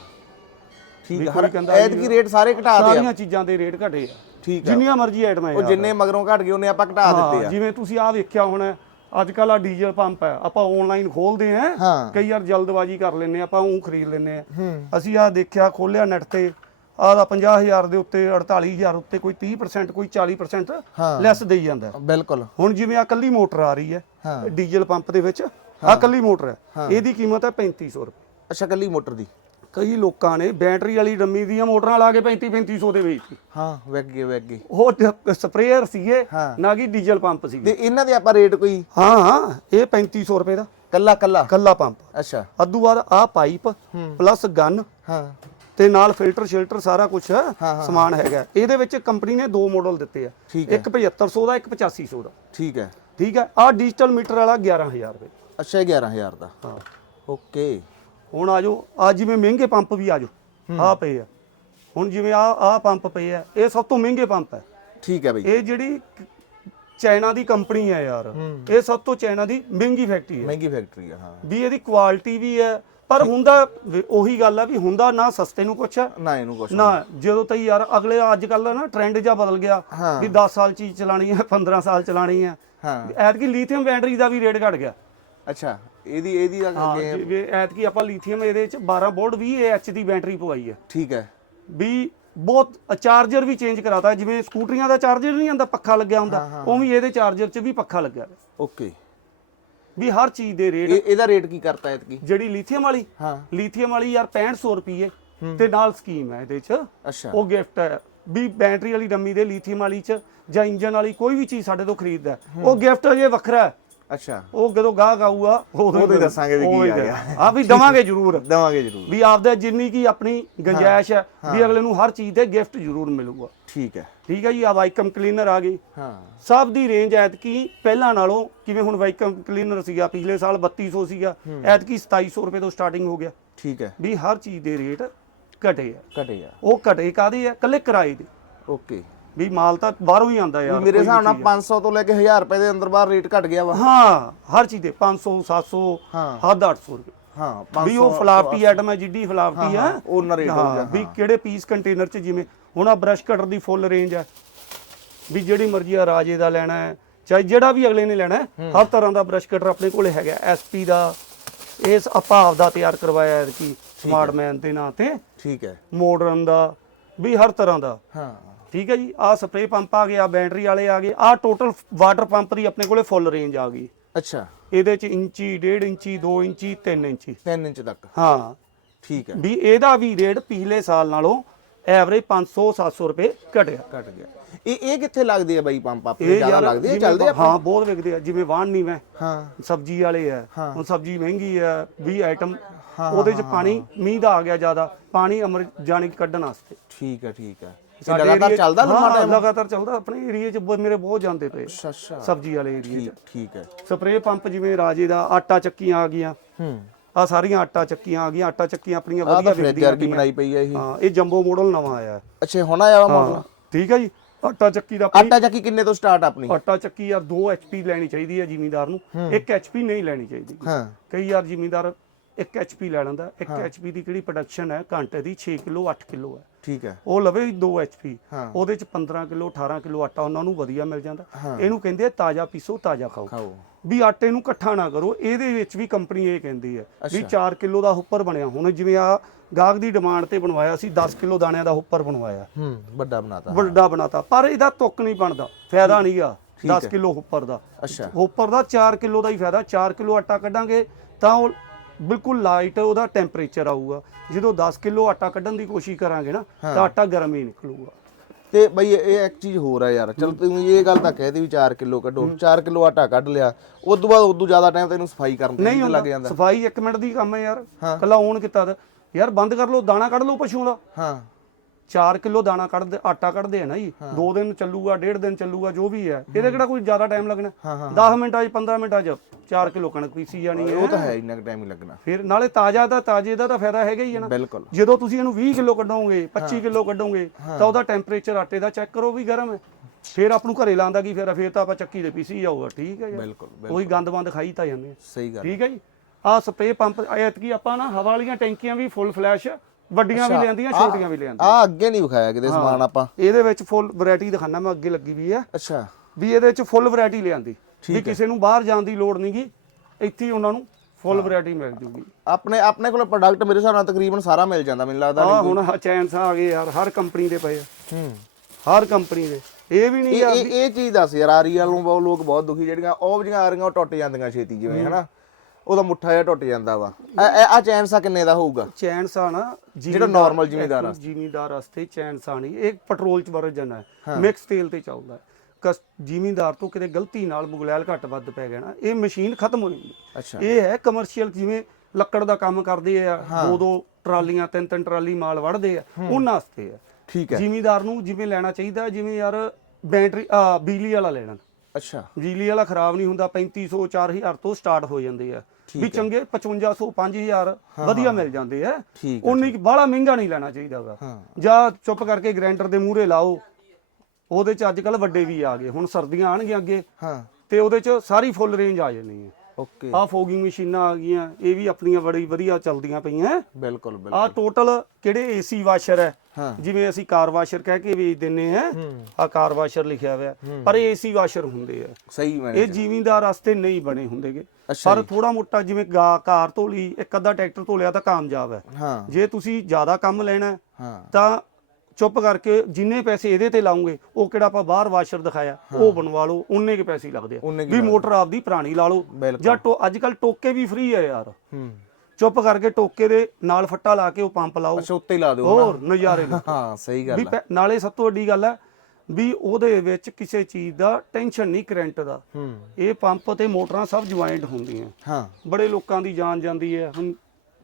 ਠੀਕ
ਵੀ
ਹੈ
ਕੋਈ ਕਹਿੰਦਾ
ਐਤ ਕੀ ਰੇਟ ਸਾਰੇ ਘਟਾ ਦੇ ਆ
ਸਾਰੀਆਂ ਚੀਜ਼ਾਂ ਦੇ ਰੇਟ ਘਟੇ ਆ।
ਠੀਕ ਹੈ
ਜਿੰਨੀਆਂ ਮਰਜ਼ੀ ਆਈਟਮਾਂ
ਉਹ ਜਿੰਨੇ ਮਗਰੋਂ ਘਟ ਗਏ ਉਹਨੇ ਆਪਾਂ ਘਟਾ ਦਿੱਤੇ ਆ।
ਜਿਵੇਂ ਤੁਸੀਂ ਆਹ ਵੇਖਿਆ ਹੁਣ ਅੱਜ ਕੱਲ ਆ ਡੀਜ਼ਲ ਪੰਪ ਹੈ ਆਪਾਂ ਆਨਲਾਈਨ ਖੋਲਦੇ ਆ।
ਹਾਂ।
ਕਈ ਵਾਰ ਜਲਦਬਾਜ਼ੀ ਕਰ ਲੈਨੇ ਆਪਾਂ ਉਹ ਖਰੀਦ ਲੈਨੇ ਆ।
ਹੂੰ।
ਅਸੀਂ ਆਹ ਦੇਖਿਆ ਖੋਲਿਆ ਨੈਟ ਤੇ। ਆਹ ਦਾ 50000 ਦੇ ਉੱਤੇ 48000 ਉੱਤੇ ਕੋਈ 30% ਕੋਈ 40%
ਹਾਂ।
ਲੈਸ ਦੇਈ ਜਾਂਦਾ।
ਬਿਲਕੁਲ।
ਹੁਣ ਜਿਵੇਂ ਆ ਕੱਲੀ ਮੋਟਰ ਆ ਰਹੀ ਹੈ
ਹਾਂ।
ਡੀਜ਼ਲ ਪੰਪ ਦੇ ਵਿੱਚ ਆਹ ਕੱਲੀ ਮੋਟਰ ਹੈ ਇਹਦੀ ਕੀਮਤ ਹੈ 3500 ਰੁਪਏ।
ਅੱਛਾ ਕੱਲੀ ਮੋਟਰ ਦੀ?
ਕਈ ਲੋਕਾਂ ਨੇ ਬੈਟਰੀ ਵਾਲੀ ਡੰਮੀ ਦੀਆਂ ਮੋਟਰਾਂ ਲਾ ਕੇ 35 3500 ਦੇ ਵੇਚਤੀ।
ਹਾਂ ਵਗ ਗਏ ਵਗ ਗਏ
ਉਹ ਸਪਰੇਅਰ ਸੀਗੇ
ਹਾਂ।
ਨਾ ਕਿ ਡੀਜ਼ਲ ਪੰਪ ਸੀਗੇ।
ਤੇ ਇਹਨਾਂ ਦੇ ਆਪਾਂ ਰੇਟ ਕੋਈ?
ਹਾਂ ਹਾਂ ਇਹ 3500 ਰੁਪਏ ਦਾ।
ਕੱਲਾ ਕੱਲਾ?
ਕੱਲਾ ਪੰਪ।
ਅੱਛਾ।
ਅੱਦੂ ਬਾਅਦ ਆ ਪਾਈਪ ਪਲੱਸ ਗਨ
ਹਾਂ।
ਤੇ ਨਾਲ ਫਿਲਟਰ ਸ਼ਿਲਟਰ ਸਾਰਾ ਕੁਝ
ਹਾਂ,
ਸਮਾਨ ਹੈਗਾ। ਇਹਦੇ ਵਿੱਚ ਕੰਪਨੀ ਨੇ ਦੋ ਮਾਡਲ ਦਿੱਤੇ ਆ।
ਹੈ।
ਇੱਕ 7500 ਦਾ ਇੱਕ 8500 ਦਾ।
ਠੀਕ ਹੈ।
ਠੀਕ ਹੈ? ਆ ਡਿਜੀਟਲ ਮੀਟਰ ਵਾਲਾ 11000 ਰੁਪਏ।
ਅੱਛਾ 11000 ਦਾ।
ਹਾਂ।
ਓਕੇ।
ਹੁਣ ਆਜੋ ਆ ਜਿਵੇਂ ਮਹਿੰਗੇ ਪੰਪ ਵੀ ਆਜੋ ਆ ਪਏ ਆ। ਹੁਣ ਜਿਵੇਂ ਆ ਆ ਪੰਪ ਪਏ ਆ ਇਹ ਸਭ ਤੋਂ ਮਹਿੰਗੇ ਪੰਪ ਹੈ
ਠੀਕ ਹੈ ਬਈ।
ਇਹ ਜਿਹੜੀ ਚਾਈਨਾ ਦੀ ਕੰਪਨੀ ਹੈ ਯਾਰ। ਇਹ ਸਭ ਤੋਂ ਚਾਈਨਾ ਦੀ ਮਹਿੰਗੀ ਫੈਕਟਰੀ ਹੈ
ਮਹਿੰਗੀ ਫੈਕਟਰੀ ਆ ਹਾਂ।
ਵੀ ਇਹਦੀ ਕੁਆਲਿਟੀ ਵੀ ਹੈ ਪਰ ਹੁੰਦਾ ਵੀ ਉਹੀ ਗੱਲ ਆ ਵੀ ਹੁੰਦਾ ਨਾ ਸਸਤੇ ਨੂੰ ਕੁਛ
ਨਾ ਇਹਨੂੰ ਕੁਛ
ਨਾ ਜਦੋਂ ਤੱਕ ਯਾਰ ਅਗਲੇ ਅੱਜ ਕੱਲ ਨਾ ਟ੍ਰੈਂਡ ਜਿਹਾ ਬਦਲ ਗਿਆ
ਹਾਂ।
ਵੀ 10 ਸਾਲ ਚੀਜ਼ ਚਲਾਣੀ ਹੈ 15 ਸਾਲ ਚਲਾਣੀ ਹੈ।
ਹਾਂ
ਐਤਕੀ ਲੀਥੀਅਮ ਬੈਟਰੀ ਦਾ ਵੀ ਰੇਟ ਘਟ ਗਿਆ।
ਅੱਛਾ ਇਹਦੀ ਇਹਦੀ ਤਾਂ
ਹਾਂ ਜਿਵੇਂ ਐਤਕੀ ਆਪਾਂ ਲੀਥੀਅਮ ਇਹਦੇ ਚ 12 ਵੋਲਟ 20 ਐਚ ਦੀ ਬੈਟਰੀ ਪਵਾਈ ਹੈ
ਠੀਕ ਹੈ।
ਵੀ ਬਹੁਤ ਚਾਰਜਰ ਵੀ ਚੇਂਜ ਕਰਾਤਾ ਜਿਵੇਂ ਸਕੂਟਰੀਆਂ ਦਾ ਚਾਰਜਰ ਨਹੀਂ ਆਂਦਾ ਪੱਖਾ ਲੱਗਿਆ ਹੁੰਦਾ ਉਵੇਂ ਇਹਦੇ ਚਾਰਜਰ 'ਚ ਵੀ ਪੱਖਾ ਲੱਗਿਆ।
ਓਕੇ
ਵੀ ਹਰ ਚੀਜ਼ ਦੇ ਰੇਟ
ਇਹ ਇਹਦਾ ਰੇਟ ਕੀ ਕਰਤਾ ਐਤਕੀ?
ਜਿਹੜੀ ਲੀਥੀਅਮ ਵਾਲੀ।
ਹਾਂ।
ਲੀਥੀਅਮ ਵਾਲੀ ਯਾਰ 6500 ਰੁਪਏ ਤੇ ਨਾਲ ਸਕੀਮ ਹੈ ਇਹਦੇ 'ਚ।
ਅੱਛਾ।
ਉਹ ਗਿਫਟ ਹੈ। ਵੀ ਬੈਟਰੀ ਵਾਲੀ ਡੰਮੀ ਦੇ ਲੀਥੀਅਮ ਵਾਲੀ 'ਚ ਜਾਂ ਇੰਜਨ ਵਾਲੀ ਕੋਈ ਵੀ ਚੀਜ਼ ਸਾਡੇ ਤੋਂ ਖਰੀਦਦਾ। ਹੈ, ਉਹ ਗਿਫਟ ਜੇ ਵੱਖਰਾ ਹੈ।
ਅੱਛਾ।
ਉਹ ਜਦੋਂ ਗਾਹਕ ਆਊਗਾ ਉਦੋਂ
ਹੀ ਦੱਸਾਂਗੇ ਵੀ ਕੀ ਆ ਗਿਆ।
ਆ ਵੀ ਦਵਾਂਗੇ ਜ਼ਰੂਰ।
ਦਵਾਂਗੇ ਜ਼ਰੂਰ।
ਵੀ ਆਪਦਾ ਜਿੰਨੀ ਕੀ ਆਪਣੀ ਗੰਜਾਇਸ਼ ਹੈ ਵੀ ਅਗਲੇ ਨੂੰ ਹਰ ਚੀਜ਼ ਦੇ ਗਿਫਟ ਜ਼ਰੂਰ ਮਿਲੂਗਾ।
ਠੀਕ ਹੈ।
ਠੀਕ ਹੈ ਜੀ ਆ ਵਾਈਕਮ ਕਲੀਨਰ ਆ ਗਈ।
ਹਾਂ।
ਸਭ ਦੀ ਰੇਂਜ ਐਤਕੀ ਪਹਿਲਾਂ ਨਾਲੋਂ ਕਿਵੇਂ ਹੁਣ ਵਾਈਕਮ ਕਲੀਨਰ ਸੀਗਾ ਪਿਛਲੇ ਸਾਲ 3200 ਸੀਗਾ ਐਤਕੀ 2700 ਰੁਪਏ ਤੋਂ ਸਟਾਰਟਿੰਗ ਹੋ ਗਿਆ।
ਠੀਕ ਹੈ।
ਵੀ ਹਰ ਚੀਜ਼ ਦੇ ਰੇਟ ਘਟੇ ਆ।
ਘਟੇ ਆ।
ਉਹ ਘਟੇ ਕਾਦੇ ਆ? ਕੱਲੇ ਕਿਰਾਏ ਦੇ।
ਓਕੇ।
ਵੀ ਮਾਲ ਤਾਂ ਬਾਹਰੋਂ ਹੀ ਆਂਦਾ ਯਾਰ
ਮੇਰੇ ਹਿਸਾਬ ਨਾਲ
ਚੀਜ਼
500 ਤੋਂ ਲੈ ਕੇ 1000 ਰੁਪਏ ਦੇ ਅੰਦਰ ਬਾਹਰ ਰੇਟ ਘਟ ਗਿਆ ਵਾ।
ਆ। ਹਾਂ ਹਰ ਚੀਜ਼ ਦੇ 500 700
ਹਾਂ।
ਹੱਦ 800 ਰੁਪਏ।
ਹਾਂ
ਵੀ
500
ਉਹ ਫਲਾਪਟੀ ਆਈਟਮ ਹੈ ਜਿੱਡੀ ਫਲਾਪਟੀ
ਹਾਂ,
ਹੈ।
ਹਾਂ, ਉਹਨਾਂ rate
ਹਾਂ,
ਹੋਊਗਾ,
ਵੀ ਕਿਹੜੇ ਪੀਸ ਕੰਟੇਨਰ ਚ ਜਿਵੇਂ ਹੁਣ ਆ ਬ੍ਰਸ਼ ਕਟਰ ਦੀ ਫੁੱਲ ਰੇਂਜ ਹੈ। ਵੀ ਜਿਹੜੀ ਮਰਜ਼ੀ ਆ ਰਾਜੇ ਦਾ ਲੈਣਾ ਹੈ ਚਾਹੇ ਜਿਹੜਾ ਵੀ ਅਗਲੇ ਨੇ ਲੈਣਾ ਹਰ ਤਰ੍ਹਾਂ ਦਾ ਬ੍ਰਸ਼ ਕਟਰ ਆਪਣੇ ਕੋਲੇ ਹੈਗਾ ਐਸਪੀ ਦਾ ਇਸ ਆਪਾਂ ਆਪਦਾ ਤਿਆਰ ਕਰਵਾਇਆ ਹੈ ਕਿ ਸਮਾਰਟ ਮੈਨ ਦੇ ਨਾਂ ਤੇ।
ਠੀਕ ਹੈ।
ਮਾਡਰਨ ਦਾ ਵੀ ਹਰ ਤਰ੍ਹਾਂ ਦਾ।
ਹਾਂ।
ਠੀਕ ਹੈ ਜੀ ਆ ਸਪਰੇ ਪੰਪ ਆ ਗਿਆ ਬੈਟਰੀ ਵਾਲੇ ਆ ਗਏ ਆ ਟੋਟਲ ਵਾਟਰ ਪੰਪ ਦੀ ਆਪਣੇ ਕੋਲੇ ਫੁੱਲ ਰੇਂਜ ਆ ਗਈ।
ਅੱਛਾ।
ਇਹਦੇ ਚ ਇੰਚੀ 1.5 ਇੰਚੀ 2 ਇੰਚੀ 3 ਇੰਚੀ।
3 ਇੰਚ ਤੱਕ।
ਹਾਂ।
ਠੀਕ ਹੈ।
ਵੀ ਇਹਦਾ ਵੀ ਰੇਟ ਪਿਛਲੇ ਸਾਲ ਨਾਲੋਂ ਐਵਰੇਜ 500 700 ਰੁਪਏ ਘਟਿਆ।
ਘਟ ਗਿਆ। ਇਹ ਇਹ ਕਿੱਥੇ ਲੱਗਦੇ ਆ ਬਾਈ ਪੰਪ ਆਪਣੇ? ਜ਼ਿਆਦਾ ਲੱਗਦੇ ਆ ਚੱਲਦੇ ਆ
ਹਾਂ ਬਹੁਤ ਵਿਕਦੇ ਆ ਜਿਵੇਂ ਵਾਹਣ ਨਹੀਂ ਮੈਂ।
ਹਾਂ।
ਸਬਜ਼ੀ ਵਾਲੇ ਆ। ਹੁਣ ਸਬਜ਼ੀ ਮਹਿੰਗੀ ਆ 20 ਆਈਟਮ ਉਹਦੇ ਚ ਪਾਣੀ ਮੀਂਹ ਦਾ ਆ ਗਿਆ ਜ਼ਿਆਦਾ ਪਾਣੀ ਅਮਰ ਜਾਣੀ ਕੱਢਣ ਵਾਸਤੇ।
ਠੀਕ ਹੈ ਠੀਕ ਹੈ। ਇਹ
ਸਾਡੇ
ਲਗਾਤਾਰ
'ਚ-
ਚੱਲਦਾ ਲੰਮਾ
ਹਾਂ,
ਟਾਈਮ
ਲਗਾਤਾਰ ਚੱਲਦਾ ਆਪਣੇ ਏਰੀਏ ਚ ਬ- ਮੇਰੇ ਬਹੁਤ ਜਾਂਦੇ ਪਏ।
ਅੱਛਾ ਅੱਛਾ।
ਸਬਜ਼ੀ ਵਾਲੇ ਏਰੀਏ ਚ।
ਠੀਕ ਠੀਕ ਹੈ।
ਸਪਰੇਅ ਪੰਪ ਜਿਵੇਂ ਰਾਜੇ ਦਾ ਆਟਾ ਚੱਕੀਆਂ ਆ ਗਈਆਂ।
ਹੂੰ।
ਆ ਸਾਰੀਆਂ ਆਟਾ ਚੱਕੀਆਂ ਆ ਗਈਆਂ ਆਟਾ ਚੱਕੀਆਂ ਆਪਣੀਆਂ ਵਧੀਆ
ਤਾਂ ਫ੍ਰਿਜ
ਵਿਕਦੀਆਂ
ਵਰਗੀ ਬਣਾਈ ਪਈ ਹੈ ਇਹ।
ਹਾਂ ਇਹ ਜੰਬੋ ਮਾਡਲ ਨਵਾਂ ਆਇਆ। ਹੈ।
ਅੱਛਾ ਹੁਣ ਆਇਆ ਵਾ ਮਾਡਲ
ਹਾਂ ਠੀਕ ਹੈ ਜੀ। ਆਟਾ ਚੱਕੀ ਦਾ ਆਪਣੀ-
ਆਟਾ ਚੱਕੀ ਕਿੰਨੇ ਤੋਂ ਸਟਾਰਟ ਆਪਣੀ?
ਆਟਾ ਚੱਕੀ ਯਾਰ 2 ਐਚਪੀ ਲੈਣੀ ਚਾਹੀਦੀ ਹੈ ਜ਼ਿਮੀਂਦਾਰ ਨੂੰ। 1 ਐਚਪੀ ਨਹੀਂ ਲੈਣੀ ਚਾਹੀਦੀ।
ਹਾਂ।
ਕਈ ਯਾਰ ਜ਼ਿਮੀਂਦਾਰ 1 ਐਚਪੀ ਲੈ ਲੈਂਦਾ 1 ਐਚਪੀ ਦੀ ਕਿਹੜੀ ਪ੍ਰੋਡਕਸ਼ਨ ਹੈ ਘੰਟੇ ਦੀ 6 ਕਿਲੋ 8 ਕਿਲੋ ਹੈ।
ਠੀਕ ਹੈ।
ਉਹ ਲਵੇ 2 ਐਚਪੀ
ਹਾਂ।
ਉਹਦੇ ਚ 15 ਕਿਲੋ 18 ਕਿਲੋ ਆਟਾ ਉਹਨਾਂ ਨੂੰ ਵਧੀਆ ਮਿਲ ਜਾਂਦਾ।
ਹਾਂ।
ਇਹਨੂੰ ਕਹਿੰਦੇ ਆ ਤਾਜ਼ਾ ਪੀਸੋ ਤਾਜ਼ਾ ਖਾਓ।
ਖਾਓ।
ਵੀ ਆਟੇ ਨੂੰ ਇਕੱਠਾ ਨਾ ਕਰੋ ਇਹਦੇ ਵਿੱਚ ਵੀ ਕੰਪਨੀ ਇਹ ਕਹਿੰਦੀ ਹੈ ਵੀ 4 ਕਿਲੋ ਦਾ ਉੱਪਰ ਬਣਿਆ। ਹੁਣ ਜਿਵੇਂ ਆ ਗਾਹਕ ਦੀ ਡਿਮਾਂਡ ਤੇ ਬਣਵਾਇਆ ਸੀ 10 ਕਿਲੋ ਦਾਣਿਆਂ ਦਾ ਉੱਪਰ ਬਣਵਾਇਆ।
ਹੂੰ ਵੱਡਾ ਬਣਾਤਾ।
ਵੱਡਾ ਬਣਾਤਾ ਪਰ ਇਹਦਾ ਤੁੱਕ ਨਹੀਂ ਬਣਦਾ ਫਾਇਦਾ ਨਹੀਂਗਾ 10 ਕਿਲੋ ਉੱਪਰ ਦਾ।
ਅੱਛਾ।
ਉੱਪਰ ਦਾ 4 ਕਿਲੋ ਦਾ ਹੀ ਫਾਇਦਾ 4 ਕਿਲੋ ਆਟਾ ਕੱਢਾਂਗੇ ਤਾਂ ਉਹ ਬਿਲਕੁਲ ਲਾਈਟ ਉਹਦਾ ਟੈਂਪਰੇਚਰ ਆਊਗਾ। ਜਦੋਂ 10 ਕਿਲੋ ਆਟਾ ਕੱਢਣ ਦੀ ਕੋਸ਼ਿਸ਼ ਕਰਾਂਗੇ ਨਾ ਤਾਂ ਆਟਾ ਗਰਮ ਹੀ ਨਿਕਲੂਗਾ।
ਤੇ ਬਈ ਇਹ ਇੱਕ ਚੀਜ਼ ਹੋਰ ਆ ਯਾਰ ਚਲ ਤੂੰ ਇਹ ਗੱਲ ਤਾਂ ਕਹਿਦੀ ਵੀ 4 ਕਿਲੋ ਕੱਢੋ 4 ਕਿਲੋ ਆਟਾ ਕੱਢ ਲਿਆ ਉਸ ਤੋਂ ਬਾਅਦ ਉਦੋਂ ਜ਼ਿਆਦਾ ਟਾਈਮ ਤੈਨੂੰ ਸਫ਼ਾਈ ਕਰਨ ਤੇ ਲੱਗ ਜਾਂਦਾ।
ਸਫ਼ਾਈ 1 ਮਿੰਟ ਦੀ ਕੰਮ ਹੈ ਯਾਰ। ਕੱਲਾ ਔਨ ਕੀਤਾ ਤਾਂ। ਯਾਰ ਬੰਦ ਕਰ ਲਓ ਦਾਣਾ ਕੱਢ ਲਓ ਪਸ਼ੂਆਂ ਦਾ।
ਹਾਂ।
4 ਕਿਲੋ ਦਾਣਾ ਕੱਢਦੇ ਆਟਾ ਕੱਢਦੇ ਆ ਨਾ ਜੀ। 2 ਦਿਨ ਚੱਲੂਗਾ ਡੇਢ ਦਿਨ ਚੱਲੂਗਾ ਜੋ ਵੀ ਹੈ। ਇਹਦੇ ਕਿਹੜਾ ਕੋਈ ਜ਼ਿਆਦਾ ਟਾਈਮ ਲੱਗਣਾ?
ਹਾਂ, ਹਾਂ।
10 ਮਿੰਟਾਂ 'ਚ 15 ਮਿੰਟਾਂ 'ਚ 4 ਕਿਲੋ ਕਣਕ ਪੀਸੀ ਜਾਣੀ ਹੈ।
ਉਹ ਤਾਂ ਹੈ ਇੰਨਾ ਟਾਈਮ ਹੀ ਲੱਗਣਾ।
ਫਿਰ ਨਾਲੇ ਤਾਜ਼ਾ ਦਾ ਤਾਜ਼ੇ ਦਾ ਤਾਂ ਫਾਇਦਾ ਹੈਗਾ ਹੀ ਹੈ ਨਾ।
ਬਿਲਕੁਲ।
ਜਦੋਂ ਤੁਸੀਂ ਇਹਨੂੰ 20 ਕਿਲੋ ਕੱਢੋਗੇ 25 ਕਿਲੋ ਕੱਢੋਗੇ ਤਾਂ ਉਹਦਾ ਟੈਂਪਰੇਚਰ ਆਟੇ ਦਾ ਚੈੱਕ ਕਰੋ ਵੀ ਗਰਮ ਹੈ। ਫਿਰ ਆਪ ਨੂੰ ਘਰੇ ਲਾਉਂਦਾ ਕੀ ਫਿਰ ਫਿਰ ਤਾਂ ਆਪਾਂ ਚੱਕੀ ਦੇ ਪੀਸੀ ਜਾਊਗਾ ਠੀਕ ਹੈ ਯਾਰ
ਬਿਲਕੁਲ
ਉਹੀ ਗੰਦ ਬੰਦ ਖਾਈ ਤਾਂ ਜਾਂਦੇ ਆ।
ਸਹੀ ਗੱਲ
ਠੀਕ ਹੈ ਜੀ। ਆਹ ਸਪਰੇਅ ਪੰਪ ਐਤਕੀ ਆਪਾਂ ਨਾ ਹਵਾ ਵਾਲੀਆਂ ਟੈਂਕੀਆਂ ਵੀ ਫੁੱਲ ਫਲੈਸ਼ ਵੱਡੀਆਂ ਵੀ ਲਿਆਂਦੀਆਂ ਛੋਟੀਆਂ ਵੀ ਲਿਆਂਦੀਆਂ।
ਆ ਅੱਗੇ ਨਹੀਂ ਵਿਖਾਇਆ ਕਿਤੇ ਸਮਾਨ ਆਪਾਂ।
ਇਹਦੇ ਵਿੱਚ ਫੁੱਲ ਵੈਰਾਈਟੀ ਦਿਖਾਣਾ ਮੈਂ ਅੱਗੇ ਲੱਗੀ ਵੀ ਹੈ
ਅੱਛਾ।
ਵੀ ਇਹਦੇ ਵਿੱਚ ਫੁੱਲ ਵੈਰਾਈਟੀ ਲਿਆਂਦੀ। ਵੀ ਕਿਸੇ ਨੂੰ ਬਾਹਰ ਜਾਣ ਦੀ ਲੋੜ ਨਹੀਂਗੀ ਇੱਥੇ ਹੀ ਉਹਨਾਂ ਨੂੰ ਫੁੱਲ ਵੈਰਾਈਟੀ ਮਿਲ ਜੂਗੀ।
ਆਪਣੇ ਆਪਣੇ ਕੋਲ ਪ੍ਰੋਡਕਟ ਮੇਰੇ ਹਿਸਾਬ ਨਾਲ ਤਕਰੀਬਨ ਸਾਰਾ ਮਿਲ ਜਾਂਦਾ ਮੈਨੂੰ ਲੱਗਦਾ
ਆ ਹੁਣ ਚੈਨਸ ਆ ਗਏ ਯਾਰ ਹਰ ਕੰਪਨੀ ਦੇ ਪਏ ਆ।
ਹੂੰ।
ਹਰ ਕੰਪਨੀ ਦੇ। ਇਹ ਵੀ ਨਹੀਂ
ਇਹ
ਯਾਰ
ਇਹ ਇਹ ਚੀਜ਼ ਦੱਸ ਯਾਰ ਆਰੀਅਲ ਨੂੰ ਬਹੁਤ ਲੋਕ ਬਹੁਤ ਦੁਖੀ ਜਿਹੜੀਆਂ ਉਹ ਜਿਹੜੀਆਂ ਆ ਰਹੀਆਂ ਉਹ ਟੁੱਟ ਜਾਂਦੀਆਂ ਛੇਤੀ ਜਿਵੇਂ ਹਨਾ? ਉਹਦਾ ਮੁੱਠਾ ਜਿਹਾ ਟੁੱਟ ਜਾਂਦਾ ਵਾ। ਆ ਚੈਨਸਾ ਕਿੰਨੇ ਦਾ ਹੋਊਗਾ?
ਚੈਨਸ ਆ ਨਾ
ਜਿਹੜਾ normal ਜ਼ਿਮੀਂਦਾਰ ਆ।
ਜ਼ਿਮੀਂਦਾਰ ਵਾਸਤੇ ਚੈਨਸ ਆਣੀ ਇਹ ਪੈਟਰੋਲ ਚ ਵਰਜਨ ਹੈ। ਮਿਕਸ ਤੇਲ ਤੇ ਚੱਲਦਾ। ਕਸ ਜ਼ਿਮੀਂਦਾਰ ਤੋਂ ਕਿਤੇ ਗਲਤੀ ਨਾਲ ਮੁਗਲੈਲ ਘੱਟ ਵੱਧ ਪੈ ਗਿਆ ਨਾ ਇਹ ਮਸ਼ੀਨ ਖਤਮ ਹੋ ਜਾਂਦੀ
ਅੱਛਾ।
ਇਹ ਹੈ ਕਮਰਸ਼ੀਅਲ ਜਿਵੇਂ ਲੱਕੜ ਦਾ ਕੰਮ ਕਰਦੇ ਆ ਦੋ ਦੋ ਟਰਾਲੀਆਂ ਤਿੰਨ ਤਿੰਨ ਟਰਾਲੀ ਮਾਲ ਵੜਦੇ ਆ ਉਹਨਾਂ ਵਾਸਤੇ ਆ
ਠੀਕ ਹੈ।
ਜ਼ਿਮੀਂਦਾਰ ਨੂੰ ਜਿਵੇਂ ਲੈਣਾ ਚਾਹੀਦਾ ਜਿਵੇਂ ਯਾਰ ਬੈਟਰੀ ਆ ਬਿਜਲੀ ਵਾਲਾ ਲੈਣਾ।
ਅੱਛਾ।
ਬਿਜਲੀ ਵਾਲਾ ਖਰਾਬ ਨਹੀਂ ਹੁੰਦਾ 3500 4000 ਤੋਂ ਸਟਾਰਟ ਹੋ ਜਾਂਦੇ ਆ। ਵੀ ਚੰਗੇ 5500 5000 ਵਧੀਆ ਮਿਲ ਜਾਂਦੇ ਆ। ਉਨੀ ਬਾਹਲਾ ਮਹਿੰਗਾ ਨਹੀਂ ਲੈਣਾ ਚਾਹੀਦਾਗਾ
ਹਾਂ।
ਜਾਂ ਚੁੱਪ ਕਰਕੇ ਗ੍ਰਾਈਂਡਰ ਦੇ ਮੂਹਰੇ ਲਾਓ। ਉਹਦੇ ਚ ਅੱਜ ਕੱਲ ਵੱਡੇ ਵੀ ਆ ਗਏ। ਹੁਣ ਸਰਦੀਆਂ ਆਣਗੀਆਂ ਅੱਗੇ
ਹਾਂ।
ਤੇ ਉਹਦੇ ਚ ਸਾਰੀ ਫੁੱਲ ਰੇਂਜ ਆ ਜਾਣੀ ਹੈ।
ਓਕੇ
ਆਹ ਫੋਗਿੰਗ ਮਸ਼ੀਨਾਂ ਆ ਗਈਆਂ ਇਹ ਵੀ ਆਪਣੀਆਂ ਬੜੀ ਵਧੀਆ ਚੱਲਦੀਆਂ ਪਈਆਂ।
ਬਿਲਕੁਲ ਬਿਲਕੁਲ।
ਆਹ ਟੋਟਲ ਕਿਹੜੇ ਏਸੀ ਵਾਸ਼ਰ ਹੈ? ਜਿਵੇਂ ਅਸੀਂ ਕਾਰ ਵਾਸ਼ਰ ਕਹਿ ਕੇ ਵੇਚ ਦਿੰਨੇ ਆ ਆ ਕਾਰ ਵਾਸ਼ਰ ਲਿਖਿਆ ਹੋਇਆ। ਪਰ ਇਹ ਏਸੀ ਵਾਸ਼ਰ ਹੁੰਦੇ ਆ।
ਸਹੀ ਮੈਂ
ਇਹ ਜ਼ਿਮੀਂਦਾਰ ਵਾਸਤੇ ਨਹੀਂ ਬਣੇ ਹੁੰਦੇਗੇ। ਪਰ ਥੋੜਾ ਮੋਟਾ ਜਿਵੇਂ ਗਾ- ਕਾਰ ਧੋ ਲਈ ਇੱਕ ਅੱਧਾ ਟਰੈਕਟਰ ਧੋ ਲਿਆ ਤਾਂ ਕਾਮਯਾਬ ਹੈ। ਜੇ ਤੁਸੀਂ ਜ਼ਿਆਦਾ ਕੰਮ ਲੈਣਾ ਤਾਂ ਚੁੱਪ ਕਰਕੇ ਜਿੰਨੇ ਪੈਸੇ ਇਹਦੇ ਤੇ ਲਾਉਂਗੇ ਉਹ ਕਿਹੜਾ ਆਪਾਂ ਬਾਹਰ ਵਾਸ਼ਰ ਦਿਖਾਇਆ ਉਹ ਬਣਵਾ ਲਓ ਉਨੇ ਕੇ ਪੈਸੇ ਹੀ ਲੱਗਦੇ ਆ। ਵੀ ਮੋਟਰ ਆਪਦੀ ਪੁਰਾਣੀ ਲਾ ਲਓ ਜਾਂ ਅੱਜ ਕੱਲ ਟੋਕੇ ਵੀ ਫ੍ਰੀ ਆ ਯਾਰ।
ਹੂੰ।
ਚੁੱਪ ਕਰਕੇ ਟੋਕੇ ਦੇ ਨਾਲ ਫੱਟਾ ਲਾ ਕੇ ਉਹ ਪੰਪ ਲਾਓ।
ਅੱਛਾ ਉੱਤੇ ਹੀ ਲਾ ਦਿਓ
ਹੋਰ ਨਜ਼ਾਰੇ।
ਹਾਂ ਸਹੀ ਗੱਲ
ਪੈ- ਨਾਲੇ ਸਭ ਤੋਂ ਵੱਡੀ ਗੱਲ ਹੈ ਵੀ ਉਹਦੇ ਵਿੱਚ ਕਿਸੇ ਚੀਜ਼ ਦਾ ਟੈਨਸ਼ਨ ਨਹੀਂ ਕਰੰਟ ਦਾ।
ਹੂੰ।
ਇਹ ਪੰਪ ਤੇ ਮੋਟਰਾਂ ਸਭ ਜੁਆਇੰਟ ਹੁੰਦੀਆਂ।
ਹਾਂ।
ਬੜੇ ਲੋਕਾਂ ਦੀ ਜਾਨ ਜਾਂਦੀ ਹੈ। ਹੁਣ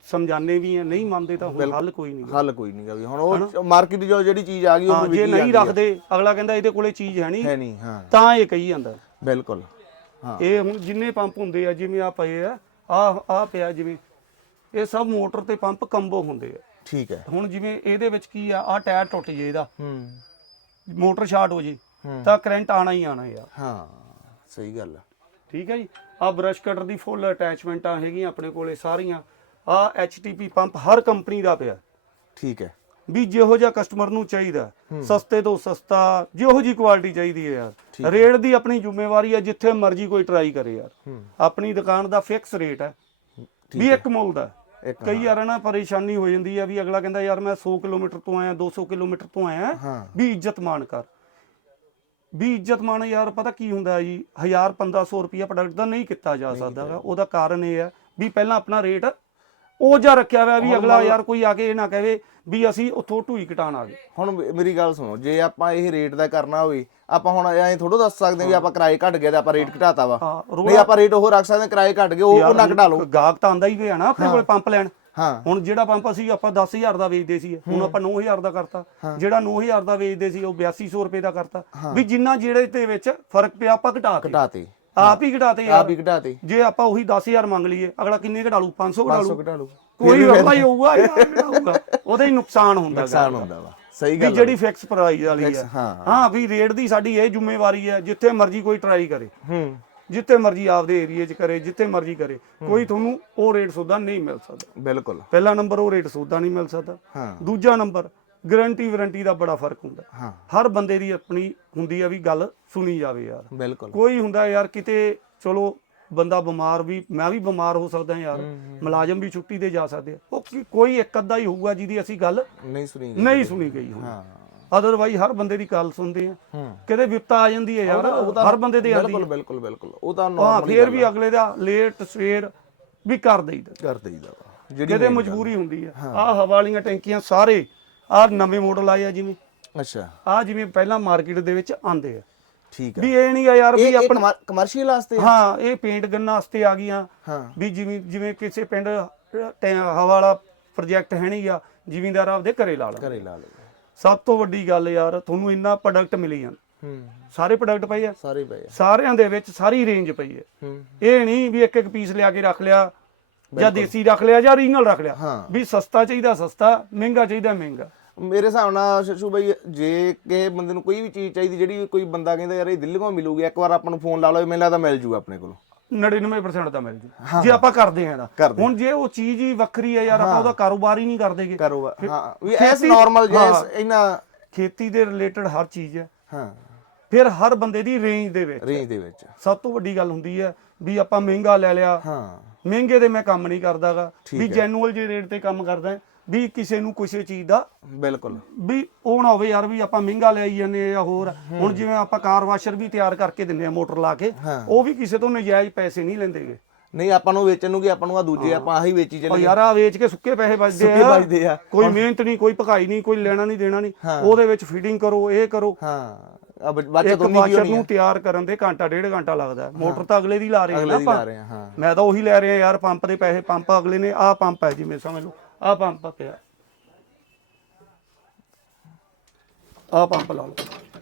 ਸਮਝਾਣੇ ਵੀ ਆ ਨਹੀਂ ਮੰਨਦੇ ਤਾਂ ਹੁਣ ਹੱਲ ਕੋਈ ਨਹੀਂ
ਹੱਲ ਕੋਈ ਨਹੀਂਗਾ ਵੀ ਹੁਣ ਉਹ ਮਾਰਕੀਟ ਜੋ ਜਿਹੜੀ ਚੀਜ਼ ਆ ਗਈ ਉਹ
ਜੇ ਨਹੀਂ ਰੱਖਦੇ ਅਗਲਾ ਕਹਿੰਦਾ ਇਹਦੇ ਕੋਲੇ ਚੀਜ਼ ਹੈ ਨਹੀਂ।
ਹੈ ਨਹੀਂ ਹਾਂ।
ਤਾਂ ਇਹ ਕਹੀ ਜਾਂਦਾ।
ਬਿਲਕੁਲ ਹਾਂ।
ਇਹ ਹੁਣ ਜਿੰਨੇ ਪੰਪ ਹੁੰਦੇ ਆ ਜਿਵੇਂ ਆ ਪਏ ਆ ਆ ਆ ਪਿਆ ਜਿਵੇਂ ਇਹ ਸਭ ਮੋਟਰ ਤੇ ਪੰਪ ਕੰਬੋ ਹੁੰਦੇ ਆ।
ਠੀਕ ਹੈ।
ਹੁਣ ਜਿਵੇਂ ਇਹਦੇ ਵਿੱਚ ਕੀ ਆ ਆ ਟਾਇਰ ਟੁੱਟ ਜੇ ਇਹਦਾ।
ਹੂੰ।
ਮੋਟਰ ਸ਼ਾਰਟ ਹੋ ਜੇ। ਤਾਂ ਕਰੰਟ ਆਣਾ ਹੀ ਆਣਾ ਯਾਰ
ਹਾਂ ਸਹੀ ਗੱਲ ਆ।
ਠੀਕ ਹੈ ਜੀ? ਆ ਬ੍ਰਸ਼ ਕਟਰ ਦੀ ਫੁੱਲ ਅਟੈਚਮੈਂਟਾਂ ਹੈਗੀਆਂ ਆਪਣੇ ਕੋਲੇ ਸਾਰੀਆਂ। ਆ ਐਚਟੀਪੀ ਪੰਪ ਹਰ ਕੰਪਨੀ ਦਾ ਪਿਆ।
ਠੀਕ ਹੈ।
ਵੀ ਜਿਹੋ ਜਿਹਾ ਕਸਟਮਰ ਨੂੰ ਚਾਹੀਦਾ ਸਸਤੇ ਤੋਂ ਸਸਤਾ ਜਿਹੋ ਜੀ ਕੁਆਲਿਟੀ ਚਾਹੀਦੀ ਹੈ ਯਾਰ। ਰੇਟ ਦੀ ਆਪਣੀ ਜ਼ਿੰਮੇਵਾਰੀ ਹੈ ਜਿੱਥੇ ਮਰਜ਼ੀ ਕੋਈ ਟਰਾਈ ਕਰੇ ਯਾਰ। ਆਪਣੀ ਦੁਕਾਨ ਦਾ ਫਿਕਸ ਰੇਟ ਹੈ। ਵੀ ਇੱਕ ਮੁੱਲ ਦਾ। ਕਈ ਯਾਰ ਨਾ ਪਰੇਸ਼ਾਨੀ ਹੋ ਜਾਂਦੀ ਹੈ ਵੀ ਅਗਲਾ ਕਹਿੰਦਾ ਯਾਰ ਮੈਂ 100 ਕਿਲੋਮੀਟਰ ਤੋਂ ਆਇਆ 200 ਕਿਲੋਮੀਟਰ ਤੋਂ ਆਇਆ ਵੀ ਇੱਜ਼ਤ ਮਾਨ ਕਰ। ਵੀ ਇੱਜ਼ਤ ਮਾਨ ਯਾਰ ਪਤਾ ਕੀ ਹੁੰਦਾ ਜੀ? 1000 1500 ਰੁਪਿਆ ਪ੍ਰੋਡਕਟ ਦਾ ਨਹੀਂ ਕੀਤਾ ਜਾ ਸਕਦਾ। ਉਹਦਾ ਕਾਰਨ ਇਹ ਹੈ ਵੀ ਪਹਿਲਾਂ ਆਪਣਾ ਰੇਟ ਉਹ ਜਾ ਰੱਖਿਆ ਹੋਇਆ ਵੀ ਅਗਲਾ ਯਾਰ ਕੋਈ ਆ ਕੇ ਇਹ ਨਾ ਕਹੇ ਵੀ ਅਸੀਂ ਉੱਥੋਂ ਢੂਈ ਕਟਾਣ ਆ ਗਏ।
ਹੁਣ ਮੇਰੀ ਗੱਲ ਸੁਣੋ ਜੇ ਆਪਾਂ ਇਹ ਰੇਟ ਦਾ ਕਰਨਾ ਹੋਵੇ ਆਪਾਂ ਹੁਣ ਐਂ ਥੋੜੋ ਦੱਸ ਸਕਦੇ ਹਾਂ। ਵੀ ਆਪਾਂ ਕਿਰਾਏ ਘਟ ਗਿਆ ਤੇ ਆਪਾਂ ਰੇਟ ਘਟਾਤਾ ਵਾ। ਨਹੀਂ ਆਪਾਂ ਰੇਟ ਉਹ ਰੱਖ ਸਕਦੇ ਕਿਰਾਏ ਘਟ ਗਏ ਉਹ ਉਹਨਾਂ ਘਟਾ ਲਓ।
ਗਾਹਕ ਤਾਂ ਆਂਦਾ ਹੀ ਪਿਆ ਨਾ ਆਪਣੇ ਕੋਲੇ ਪੰਪ ਲੈਣ।
ਹਾਂ।
ਹੁਣ ਜਿਹੜਾ ਪੰਪ ਅਸੀਂ ਆਪਾਂ 10000 ਦਾ ਵੇਚਦੇ ਸੀ ਹੁਣ ਆਪਾਂ 9000 ਦਾ ਕਰਤਾ। ਜਿਹੜਾ 9000 ਦਾ ਵੇਚਦੇ ਸੀ ਉਹ 8200 ਰੁਪਏ ਦਾ ਕਰਤਾ। ਵੀ ਜਿੰਨਾ ਜਿਹੜੇ ਦੇ ਵਿੱਚ ਫ਼ਰਕ ਪਿਆ ਆਪਾਂ ਘਟਾ
ਘਟਾਤੇ
ਆਪ ਹੀ ਘਟਾਤੇ ਯਾਰ।
ਆਪ ਹੀ ਘਟਾਤੇ।
ਜੇ ਆਪਾਂ ਉਹੀ 10000 ਮੰਗ ਲਈਏ ਅਗਲਾ ਕਿੰਨੇ ਘਟਾ ਲੂ 500 ਘਟਾ
500
ਲੂ
ਘਟਾ ਲਓ
ਕੋਈ ਹੋਊਗਾ ਯਾਰ ਘਟਾਊਗਾ। ਉਹਦਾ ਹੀ ਨੁਕਸਾਨ ਹੁੰਦਾ।
ਨੁਕਸਾਨ ਹੁੰਦਾ ਵਾ। ਸਹੀ
ਵੀ
ਗੱਲ
ਜਿਹੜੀ ਫਿਕਸ ਪ੍ਰਾਈਸ ਵਾਲੀ ਹੈ
ਹਾਂ।
ਹਾਂ ਵੀ ਰੇਟ ਦੀ ਸਾਡੀ ਇਹ ਜ਼ਿੰਮੇਵਾਰੀ ਹੈ ਜਿੱਥੇ ਮਰਜ਼ੀ ਕੋਈ ਟਰਾਈ ਕਰੇ।
ਹੂੰ।
ਜਿੱਥੇ ਮਰਜ਼ੀ ਆਪਦੇ ਏਰੀਏ 'ਚ ਕਰੇ ਜਿੱਥੇ ਮਰਜ਼ੀ ਕਰੇ। ਕੋਈ ਤੁਹਾਨੂੰ ਉਹ ਰੇਟ ਸੌਦਾ ਨਹੀਂ ਮਿਲ ਸਕਦਾ।
ਬਿਲਕੁਲ।
ਪਹਿਲਾ ਨੰਬਰ ਉਹ ਰੇਟ ਸੌਦਾ ਨਹੀਂ ਮਿਲ ਸਕਦਾ।
ਹਾਂ।
ਦੂਜਾ ਨੰਬਰ ਗਾਰੰਟੀ ਵਾਰੰਟੀ ਦਾ ਬੜਾ ਫ਼ਰਕ ਹੁੰਦਾ।
ਹਾਂ।
ਹਰ ਬੰਦੇ ਦੀ ਆਪਣੀ ਹੁੰਦੀ ਆ ਵੀ ਗੱਲ ਸੁਣੀ ਜਾਵੇ ਯਾਰ।
ਬਿਲਕੁਲ।
ਕੋਈ ਹੁੰਦਾ ਯਾਰ ਕਿਤੇ ਚਲੋ ਬੰਦਾ ਬਿਮਾਰ ਵੀ ਮੈਂ ਵੀ ਬਿਮਾਰ ਹੋ ਸਕਦਾ ਯਾਰ। ਮੁਲਾਜ਼ਮ ਵੀ ਛੁੱਟੀ ਤੇ ਜਾ ਸਕਦੇ ਆ। ਉਹ ਕੋਈ ਇੱਕ ਅੱਧਾ ਹੀ ਹੋਊਗਾ ਜਿਹਦੀ ਅਸੀਂ ਗੱਲ
ਨਹੀਂ ਸੁਣੀ।
ਨਹੀਂ ਸੁਣੀ ਗਈ
ਹਾਂ।
ਅਦਰਵਾਈਜ਼ ਹਰ ਬੰਦੇ ਦੀ ਗੱਲ ਸੁਣਦੇ ਆ। ਕਿਤੇ ਵਿਪਤਾ ਆ ਜਾਂਦੀ ਹੈ ਯਾਰ। ਹਰ ਬੰਦੇ ਦੇ ਆਉਂਦੀ
ਬਿਲਕੁਲ ਬਿਲਕੁਲ ਬਿਲਕੁਲ। ਉਹ ਤਾਂ
ਹਾਂ
ਨਾਰਮਲ
ਫੇਰ ਵੀ ਅਗਲੇ ਦਾ ਲੇਟ ਸਵੇਰ ਵੀ ਕਰ ਦਈਦਾ।
ਕਰ ਦਈਦਾ ਜਿਹੜੀ
ਕਿਤੇ ਮਜਬੂਰੀ ਹੁੰਦੀ ਆ। ਆਹ ਹਵਾ ਵਾਲੀਆਂ ਟੈਂਕੀਆਂ ਸਾਰੇ ਆਹ ਨਵੇਂ ਮਾਡਲ ਆਏ ਆ ਜਿਵੇਂ।
ਅੱਛਾ।
ਆਹ ਜਿਵੇਂ ਪਹਿਲਾਂ ਮਾਰਕੀਟ ਦੇ ਵਿੱਚ ਆਂਦੇ ਆ।
ਠੀਕ
ਵੀ ਇਹ ਨਹੀਂ ਆ ਯਾਰ ਵੀ ਆਪਣਾ
ਕਮਰਸ਼ੀਅਲ ਵਾਸਤੇ ਆ?
ਹਾਂ ਇਹ ਪੇਂਟ ਗੰਨਾ ਵਾਸਤੇ ਆ ਗਈਆਂ। ਵੀ ਜਿਵੇਂ ਜਿਵੇਂ ਕਿਸੇ ਪਿੰਡ ਹਵਾ ਵਾਲਾ ਪ੍ਰੋਜੈਕਟ ਹੈ ਨਹੀਂ ਆ ਜ਼ਿਮੀਂਦਾਰ ਆਪਦੇ ਘਰੇ ਲਾ ਲਾ
ਘਰੇ ਲਾ ਲਓ
ਸਭ ਤੋਂ ਵੱਡੀ ਗੱਲ ਯਾਰ ਤੁਹਾਨੂੰ ਇੰਨਾ ਪ੍ਰੋਡਕਟ ਮਿਲੀ ਜਾਂਦਾ। ਸਾਰੇ ਪ੍ਰੋਡਕਟ ਪਏ ਆ।
ਸਾਰੇ ਪਏ ਆ।
ਸਾਰਿਆਂ ਦੇ ਵਿੱਚ ਸਾਰੀ ਰੇਂਜ ਪਈ ਹੂੰ। ਇਹ ਨਹੀਂ ਵੀ ਇੱਕ ਇੱਕ ਪੀਸ ਲਿਆ ਕੇ ਰੱਖ ਲਿਆ ਜਾਂ ਦੇਸੀ ਰੱਖ ਲਿਆ ਜਾਂ ਰੀਜਨਲ ਰੱਖ ਲਿਆ। ਵੀ ਸਸਤਾ ਚਾਹੀਦਾ ਸਸਤਾ ਮਹਿੰਗਾ ਚਾਹੀਦਾ ਮਹਿੰਗਾ।
ਮੇਰੇ ਹਿਸਾਬ ਨਾਲ ਸ਼ਸ਼ੂ ਬਾਈ ਜੇ ਕਿਸੇ ਬੰਦੇ ਨੂੰ ਕੋਈ ਵੀ ਚੀਜ਼ ਚਾਹੀਦੀ ਜਿਹੜੀ ਕੋਈ ਬੰਦਾ ਕਹਿੰਦਾ ਯਾਰ ਇਹ ਦਿੱਲੀੋਂ ਮਿਲੂਗੀ ਇੱਕ ਵਾਰ ਆਪਾਂ ਨੂੰ ਫੋਨ ਲਾ ਲਓ ਮੈਨੂੰ ਲੱਗਦਾ ਮਿਲ ਜੂਗਾ ਆਪਣੇ ਕੋਲ।
99% ਦਾ ਮਿਲ ਜੂ। ਜੇ ਆਪਾਂ ਕਰਦੇ ਆਂ ਦਾ। ਹੁਣ ਜੇ ਉਹ ਚੀਜ਼ ਹੀ ਵੱਖਰੀ ਹੈ ਯਾਰ ਆਪਾਂ ਉਹਦਾ ਕਾਰੋਬਾਰ ਹੀ ਨਹੀਂ ਕਰਦੇਗੇ।
ਕਾਰੋਬਾਰ ਹਾਂ। ਵੀ ਐਸ ਨਾਰਮਲ ਜੇ
ਹਾਂ।
ਇਹਨਾਂ
ਖੇਤੀ ਦੇ ਰਿਲੇਟਡ ਹਰ ਚੀਜ਼ ਹੈ।
ਹਾਂ।
ਫਿਰ ਹਰ ਬੰਦੇ ਦੀ ਰੇਂਜ ਦੇ ਵਿੱਚ
ਰੇਂਜ ਦੇ ਵਿੱਚ।
ਸਭ ਤੋਂ ਵੱਡੀ ਗੱਲ ਹੁੰਦੀ ਹੈ ਵੀ ਆਪਾਂ ਮਹਿੰਗਾ ਲੈ ਲਿਆ।
ਹਾਂ।
ਮਹਿੰਗੇ ਦੇ ਮੈਂ ਕੰਮ ਨਹੀਂ ਕਰਦਾਗਾ। ਵੀ ਜੈਨੂਅਲ ਜੇ ਰੇਟ ਤੇ ਕੰਮ ਕਰਦਾ ਵੀ ਕਿਸੇ ਨੂੰ ਕਿਸੇ ਚੀਜ਼ ਦਾ
ਬਿਲਕੁਲ।
ਵੀ ਉਹ ਨਾ ਹੋਵੇ ਯਾਰ ਵੀ ਆਪਾਂ ਮਹਿੰਗਾ ਲਿਆਈ ਜਾਂਦੇ ਆ ਹੋਰ। ਹੁਣ ਜਿਵੇਂ ਆਪਾਂ ਕਾਰ ਵਾਸ਼ਰ ਵੀ ਤਿਆਰ ਕਰਕੇ ਦਿੰਦੇ ਆ ਮੋਟਰ ਲਾ ਕੇ। ਉਹ ਵੀ ਕਿਸੇ ਤੋਂ ਨਜਾਇਜ਼ ਪੈਸੇ ਨਹੀਂ ਲੈਂਦੇਗੇ।
ਨਹੀਂ ਆਪਾਂ ਨੂੰ ਵੇਚਣ ਨੂੰ ਕੀ ਆਪਾਂ ਨੂੰ ਆ ਦੂਜੇ ਆਪਾਂ ਆਹੀ ਵੇਚੀ ਚੱਲੇ
ਯਾਰ ਆ ਵੇਚ ਕੇ ਸੁੱਕੇ ਪੈਸੇ
ਸੁੱਕੇ
ਆ। ਕੋਈ ਮਿਹਨਤ ਨਹੀਂ ਕੋਈ ਭਕਾਈ ਨਹੀਂ ਕੋਈ ਲੈਣਾ ਨਹੀਂ ਦੇਣਾ ਨਹੀਂ। ਉਹਦੇ ਵਿੱਚ ਫੀਡਿੰਗ ਕਰੋ ਇਹ ਕਰੋ।
ਹਾਂ। ਆ ਬੱਚਾ
ਇੱਕ
ਦੋਨੀ ਵੀ
ਵਾਸ਼ਰ
ਹੋਣੀ
ਨੂੰ ਤਿਆਰ ਕਰਨ ਦੇ ਘੰਟਾ ਡੇਢ ਘੰਟਾ ਲੱਗਦਾ। ਹੈ। ਮੋਟਰ ਤਾਂ ਅਗਲੇ ਦੀ ਲਾ ਰਹੇ ਆ ਨਾ
ਅਗਲੇ ਦੀ
ਆਪਾਂ।
ਲਾ ਰਹੇ ਆ ਹਾਂ।
ਮੈਂ ਤਾਂ ਉਹੀ ਲੈ ਰਿਹਾ ਯਾਰ ਪੰਪ ਦੇ ਪੈਸੇ ਪੰਪ ਅਗਲੇ ਨੇ ਆਹ ਪੰਪ ਹੈ ਜਿਵੇਂ ਸਮਝ ਲਓ ਆਹ ਪੰਪ ਪਿਆ। ਆਹ ਪੰਪ ਲਾ ਲਓ।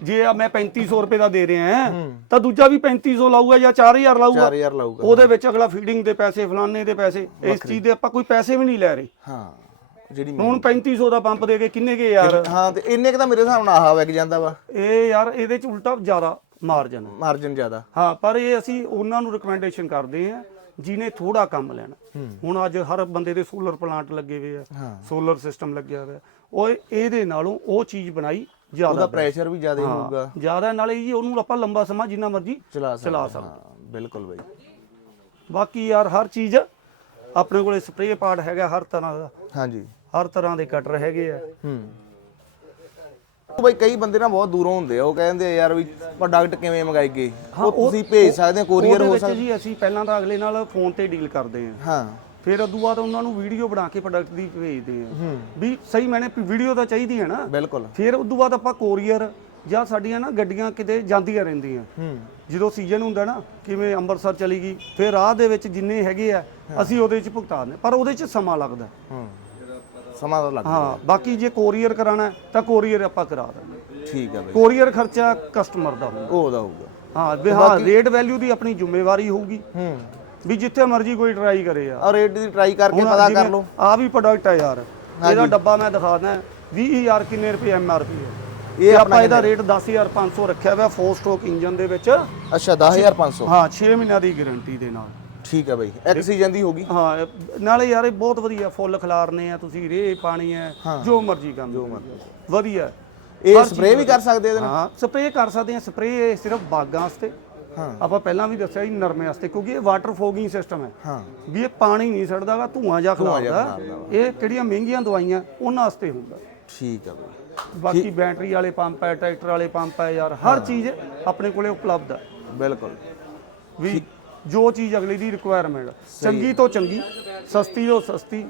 ਜੇ ਆ ਮੈਂ 3500 ਰੁਪਏ ਦਾ ਦੇ ਰਿਹਾ ਹਾਂ ਤਾਂ ਦੂਜਾ ਵੀ 3500 ਲਾਊਗਾ ਜਾਂ 4000 ਲਾਊਗਾ।
4000 ਲਾਊਗਾ
ਉਹਦੇ ਵਿੱਚ ਅਗਲਾ ਫੀਡਿੰਗ ਦੇ ਪੈਸੇ ਫਲਾਣੇ ਦੇ ਪੈਸੇ ਇਸ ਚੀਜ਼ ਦੇ ਆਪਾਂ ਕੋਈ ਪੈਸੇ ਵੀ ਨਹੀਂ ਲੈ ਰਹੇ।
ਹਾਂ। ਜਿਹੜੀ
ਹੁਣ 3500 ਦਾ ਪੰਪ ਦੇ ਕੇ ਕਿੰਨੇ ਕੇ ਯਾਰ?
ਹਾਂ ਤੇ ਇੰਨੇ ਕ ਤਾਂ ਮੇਰੇ ਹਿਸਾਬ ਨਾਲ ਆਹ ਵਿਕ ਜਾਂਦਾ ਵਾ।
ਇਹ ਯਾਰ ਇਹਦੇ ਚ ਉਲਟਾ ਜ਼ਿਆਦਾ ਮਾਰਜਨ
ਮਾਰਜਨ ਜ਼ਿਆਦਾ।
ਹਾਂ ਪਰ ਇਹ ਅਸੀਂ ਉਹਨਾਂ ਨੂੰ ਰਿਕਮੈਂਡੇਸ਼ਨ ਕਰਦੇ ਆ ਜਿਨੇ ਥੋੜਾ ਕੰਮ ਲੈਣਾ। ਹੁਣ ਅੱਜ ਹਰ ਬੰਦੇ ਦੇ ਸੋਲਰ ਪਲਾਂਟ ਲੱਗੇ ਹੋਏ ਆ ਸੋਲਰ ਸਿਸਟਮ ਲੱਗਿਆ ਹੋਇਆ। ਉਹ ਇਹਦੇ ਨਾਲੋਂ ਉਹ ਚੀਜ਼ ਬਣਾਈ
ਉਹਦਾ
ਜ਼ਿਆਦਾ
ਪ੍ਰੈਸ਼ਰ ਵੀ ਜ਼ਿਆਦਾ ਹੋਊਗਾ।
ਜ਼ਿਆਦਾ ਨਾਲੇ ਜੀ ਉਹਨੂੰ ਆਪਾਂ ਲੰਬਾ ਸਮਾਂ ਜਿੰਨਾ ਮਰਜ਼ੀ
ਚਲਾ ਸਕਦਾ
ਚਲਾ ਸਕਦਾ।
ਹਾਂ ਬਿਲਕੁਲ ਬਾਈ।
ਬਾਕੀ ਯਾਰ ਹਰ ਚੀਜ਼ ਆਪਣੇ ਕੋਲੇ ਸਪਰੇਅ ਪਾਰਟ ਹੈਗਾ ਹਰ ਤਰ੍ਹਾਂ ਦਾ।
ਹਾਂਜੀ।
ਹਰ ਤਰ੍ਹਾਂ ਦੇ ਕਟਰ ਹੈਗੇ ਆ।
ਹੂੰ। ਉਹ ਬਈ ਕਈ ਬੰਦੇ ਨਾ ਬਹੁਤ ਦੂਰੋਂ ਹੁੰਦੇ ਆ ਉਹ ਕਹਿੰਦੇ ਆ ਯਾਰ ਵੀ ਪ੍ਰੋਡਕਟ ਕਿਵੇਂ ਮੰਗਾਈਏ? ਉਹ ਤੁਸੀਂ ਭੇਜ ਸਕਦੇ ਆ ਕੋਰੀਅਰ ਹੋ
ਵਿੱਚ
ਸਕਦਾ।
ਜੀ ਅਸੀਂ ਪਹਿਲਾਂ ਤਾਂ ਅਗਲੇ ਨਾਲ ਫੋਨ ਤੇ ਡੀਲ ਕਰਦੇ ਆ।
ਹਾਂ।
ਫਿਰ ਉਦੋਂ ਬਾਅਦ ਉਹਨਾਂ ਨੂੰ ਵੀਡੀਓ ਬਣਾ ਕੇ ਪ੍ਰੋਡਕਟ ਦੀ ਭੇਜਦੇ ਆ।
ਹੂੰ।
ਵੀ ਸਹੀ ਮੈਨੇ ਵੀਡੀਓ ਤਾਂ ਚਾਹੀਦੀ ਹੈ ਨਾ।
ਬਿਲਕੁਲ।
ਫਿਰ ਉਦੋਂ ਬਾਅਦ ਆਪਾਂ ਕੋਰੀਅਰ ਜਾਂ ਸਾਡੀਆਂ ਨਾ ਗੱਡੀਆਂ ਕਿਤੇ ਜਾਂਦੀਆਂ ਰਹਿੰਦੀਆਂ।
ਹੂੰ।
ਜਦੋਂ ਸੀਜ਼ਨ ਹੁੰਦਾ ਨਾ ਕਿਵੇਂ ਅੰਮ੍ਰਿਤਸਰ ਚਲੀ ਗਈ ਫਿਰ ਰਾਹ ਦੇ ਵਿੱਚ ਜਿੰਨੇ ਹੈਗੇ ਆ ਅਸੀਂ ਉਹਦੇ ਵਿੱਚ ਭੁਗਤਾਨ ਪਰ ਉਹਦੇ 'ਚ ਸਮਾਂ ਲੱਗਦਾ।
ਹੂੰ। ਸਮਾਂ ਤਾਂ ਲੱਗਦਾ
ਹਾਂ ਬਾਕੀ ਜੇ ਕੋਰੀਅਰ ਕਰਾਣਾ ਹੈ, ਤਾਂ ਕੋਰੀਅਰ ਆਪਾਂ ਕਰਾ ਦਿੰਦੇ
ਠੀਕ ਆ ਬਈ।
ਕੋਰੀਅਰ ਖਰਚਾ ਕਸਟਮਰ ਦਾ
ਉਹ ਉਹਦਾ ਹੋਊਗਾ।
ਹਾਂ ਹਾਂ ਰੇਟ ਵੈਲਿਊ ਦੀ ਆਪਣੀ ਜ਼ਿੰਮੇਵਾਰੀ ਹੋਊਗੀ।
ਹੂੰ।
ਵੀ ਜਿੱਥੇ ਮਰਜ਼ੀ ਕੋਈ ਟਰਾਈ ਕਰੇ ਯਾਰ
ਔਰ ਰੇਟ ਦੀ ਟਰਾਈ ਕਰਕੇ ਪਤਾ ਕਰ ਲਓ।
ਆ ਵੀ ਪ੍ਰੋਡਕਟ ਹੈ ਯਾਰ ਇਹਦਾ ਡੱਬਾ ਮੈਂ ਦਿਖਾਦਾ 20000 ਕਿੰਨੇ ਰੁਪਏ ਐਮਆਰਪੀ ਹੈ।
ਇਹ
ਇਹ ਆਪਾਂ ਇਹਦਾ ਰੇਟ 10500 ਰੱਖਿਆ ਹੋਇਆ 4 ਸਟ੍ਰੋਕ ਇੰਜਨ ਦੇ ਵਿੱਚ
ਅੱਛਾ 10500
ਹਾਂ 6 ਮਹੀਨਿਆਂ ਦੀ ਗਾਰੰਟੀ ਦੇ ਨਾਲ।
ਠੀਕ ਆ ਬਈ ਇੱਕ ਸੀਜ਼ਨ ਦੀ ਹੋਗੀ
ਹਾਂ ਇਹ- ਨਾਲੇ ਯਾਰ ਇਹ ਬਹੁਤ ਵਧੀਆ ਫੁੱਲ ਖਿਲਾਰਨੇ ਆ ਤੁਸੀਂ ਰੇਹ ਪਾਣੀ ਹੈ ਜੋ ਮਰਜ਼ੀ ਕੰਮ ਜੋ ਮਰਜ਼ੀ। ਵਧੀਆ।
ਇਹ ਸਪਰੇਅ ਵੀ ਕਰ ਸਕਦੇ ਇਹਦੇ ਨਾਲ?
ਹਾਂ ਸਪਰੇਅ ਕਰ ਸਕਦੇ ਆ ਸਪਰੇਅ ਸਿਰਫ ਬਾਗਾਂ ਵਾਸਤੇ।
ਹਾਂ।
ਆਪਾਂ ਪਹਿਲਾਂ ਵੀ ਦੱਸਿਆ ਸੀ ਨਰਮੇ ਵਾਸਤੇ ਕਿਉਂਕਿ ਇਹ ਵਾਟਰ ਫੋਗਿੰਗ ਸਿਸਟਮ ਹੈ।
ਹਾਂ।
ਵੀ ਇਹ ਪਾਣੀ ਨਹੀਂ ਸੜਦਾਗਾ ਧੂਆਂ ਜਾਂ ਖਿਲਾਰਦਾ। ਇਹ ਕਿਹੜੀਆਂ ਮਹਿੰਗੀਆਂ ਦਵਾਈਆਂ ਉਹਨਾਂ ਵਾਸਤੇ ਹੁੰਦਾ।
ਠੀਕ ਆ ਬਈ।
ਬਾਕੀ ਬੈਟਰੀ ਵਾਲੇ ਪੰਪ ਹੈ ਟਰੈਕਟਰ ਵਾਲੇ ਪੰਪ ਹੈ ਯਾਰ ਹਰ ਚੀਜ਼ ਆਪਣੇ ਕੋਲੇ ਉਪਲਬਧ ਹੈ।
ਬਿਲਕੁਲ।
ਵੀ ਜੋ ਚੀਜ਼ ਅਗਲੇ ਦੀ ਰਿਕੁਆਇਰਮੈਂਟ ਚੰਗੀ ਤੋਂ ਚੰਗੀ ਸਸਤੀ ਤੋਂ ਸਸਤੀ।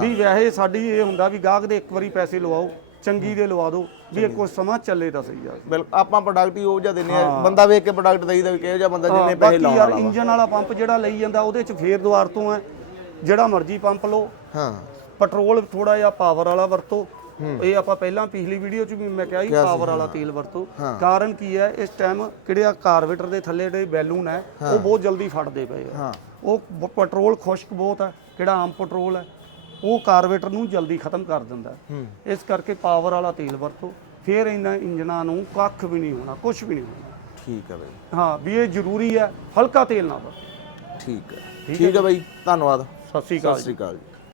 ਵੀ ਵੈਸੇ ਸਾਡੀ ਇਹ ਹੁੰਦਾ ਵੀ ਗਾਹਕ ਦੇ ਇੱਕ ਵਾਰੀ ਪੈਸੇ ਲਵਾਓ ਚੰਗੀ ਦੇ ਲਵਾ ਦਿਓ ਵੀ ਇਹ ਕੁਝ ਸਮਾਂ ਚੱਲੇ ਤਾਂ ਸਹੀ ਆ।
ਬਿਲ ਆਪਾਂ ਪ੍ਰੋਡਕਟ ਹੀ ਉਹ ਜਿਹਾ ਦਿੰਨੇ ਆ ਬੰਦਾ ਵੇਖ ਕੇ ਪ੍ਰੋਡਕਟ ਦੇਈਦਾ ਵੀ ਕਿਹੋ ਜਿਹਾ ਬੰਦਾ ਜਿੰਨੇ ਪੈਸੇ
ਬਾਕੀ
ਲਾਉਣ
ਯਾਰ
ਵਾਲਾ। ਵਾ।
ਇੰਜਨ ਵਾਲਾ ਪੰਪ ਜਿਹੜਾ ਲਈ ਜਾਂਦਾ ਉਹਦੇ ਚ ਫੇਰ ਦੁਆਰ ਤੋਂ ਹੈ। ਜਿਹੜਾ ਮਰਜ਼ੀ ਪੰਪ ਲਓ।
ਹਾਂ।
ਪੈਟਰੋਲ ਥੋੜਾ ਜਿਹਾ ਪਾਵਰ ਵਾਲਾ ਵਰਤੋ। ਇਹ ਆਪਾਂ ਪਹਿਲਾਂ ਪਿਛਲੀ ਵੀਡੀਓ 'ਚ ਵੀ ਮੈਂ ਕਿਹਾ ਸੀ ਪਾਵਰ ਵਾਲਾ ਤੇਲ ਵਰਤੋ। ਕਾਰਨ ਕੀ ਹੈ? ਇਸ ਟਾਈਮ ਕਿਹੜੇ ਆ ਕਾਰਬੇਟਰ ਦੇ ਥੱਲੇ ਜਿਹੜੇ ਬੈਲੂਨ ਹੈ ਉਹ ਬਹੁਤ ਜਲਦੀ ਫਟਦੇ ਪਏ ਆ। ਉਹ ਪੈਟਰੋਲ ਖੁਸ਼ਕ ਬਹੁਤ ਹੈ ਕਿਹੜਾ ਆਮ ਪੈਟਰੋਲ ਹੈ ਉਹ ਕਾਰਬੇਟਰ ਨੂੰ ਜਲਦੀ ਖਤਮ ਕਰ ਦਿੰਦਾ। ਇਸ ਕਰਕੇ ਪਾਵਰ ਵਾਲਾ ਤੇਲ ਵਰਤੋ। ਫਿਰ ਇਹਨਾਂ ਇੰਜਨਾਂ ਨੂੰ ਕੱਖ ਵੀ ਨਹੀਂ ਹੋਣਾ ਕੁਝ ਵੀ ਨਹੀਂ ਹੋਣਾ।
ਠੀਕ ਹੈ ਬਾਈ।
ਹਾਂ ਵੀ ਇਹ ਜ਼ਰੂਰੀ ਹੈ ਹਲਕਾ ਤੇਲ ਨਾ ਵਰਤੋ।
ਠੀਕ ਹੈ। ਠੀਕ ਹੈ ਬਾਈ ਧੰਨਵਾਦ।
ਸਤਿ ਸ਼੍ਰੀ ਅਕਾਲ
ਸਤਿ ਸ੍ਰੀ ਅਕਾਲ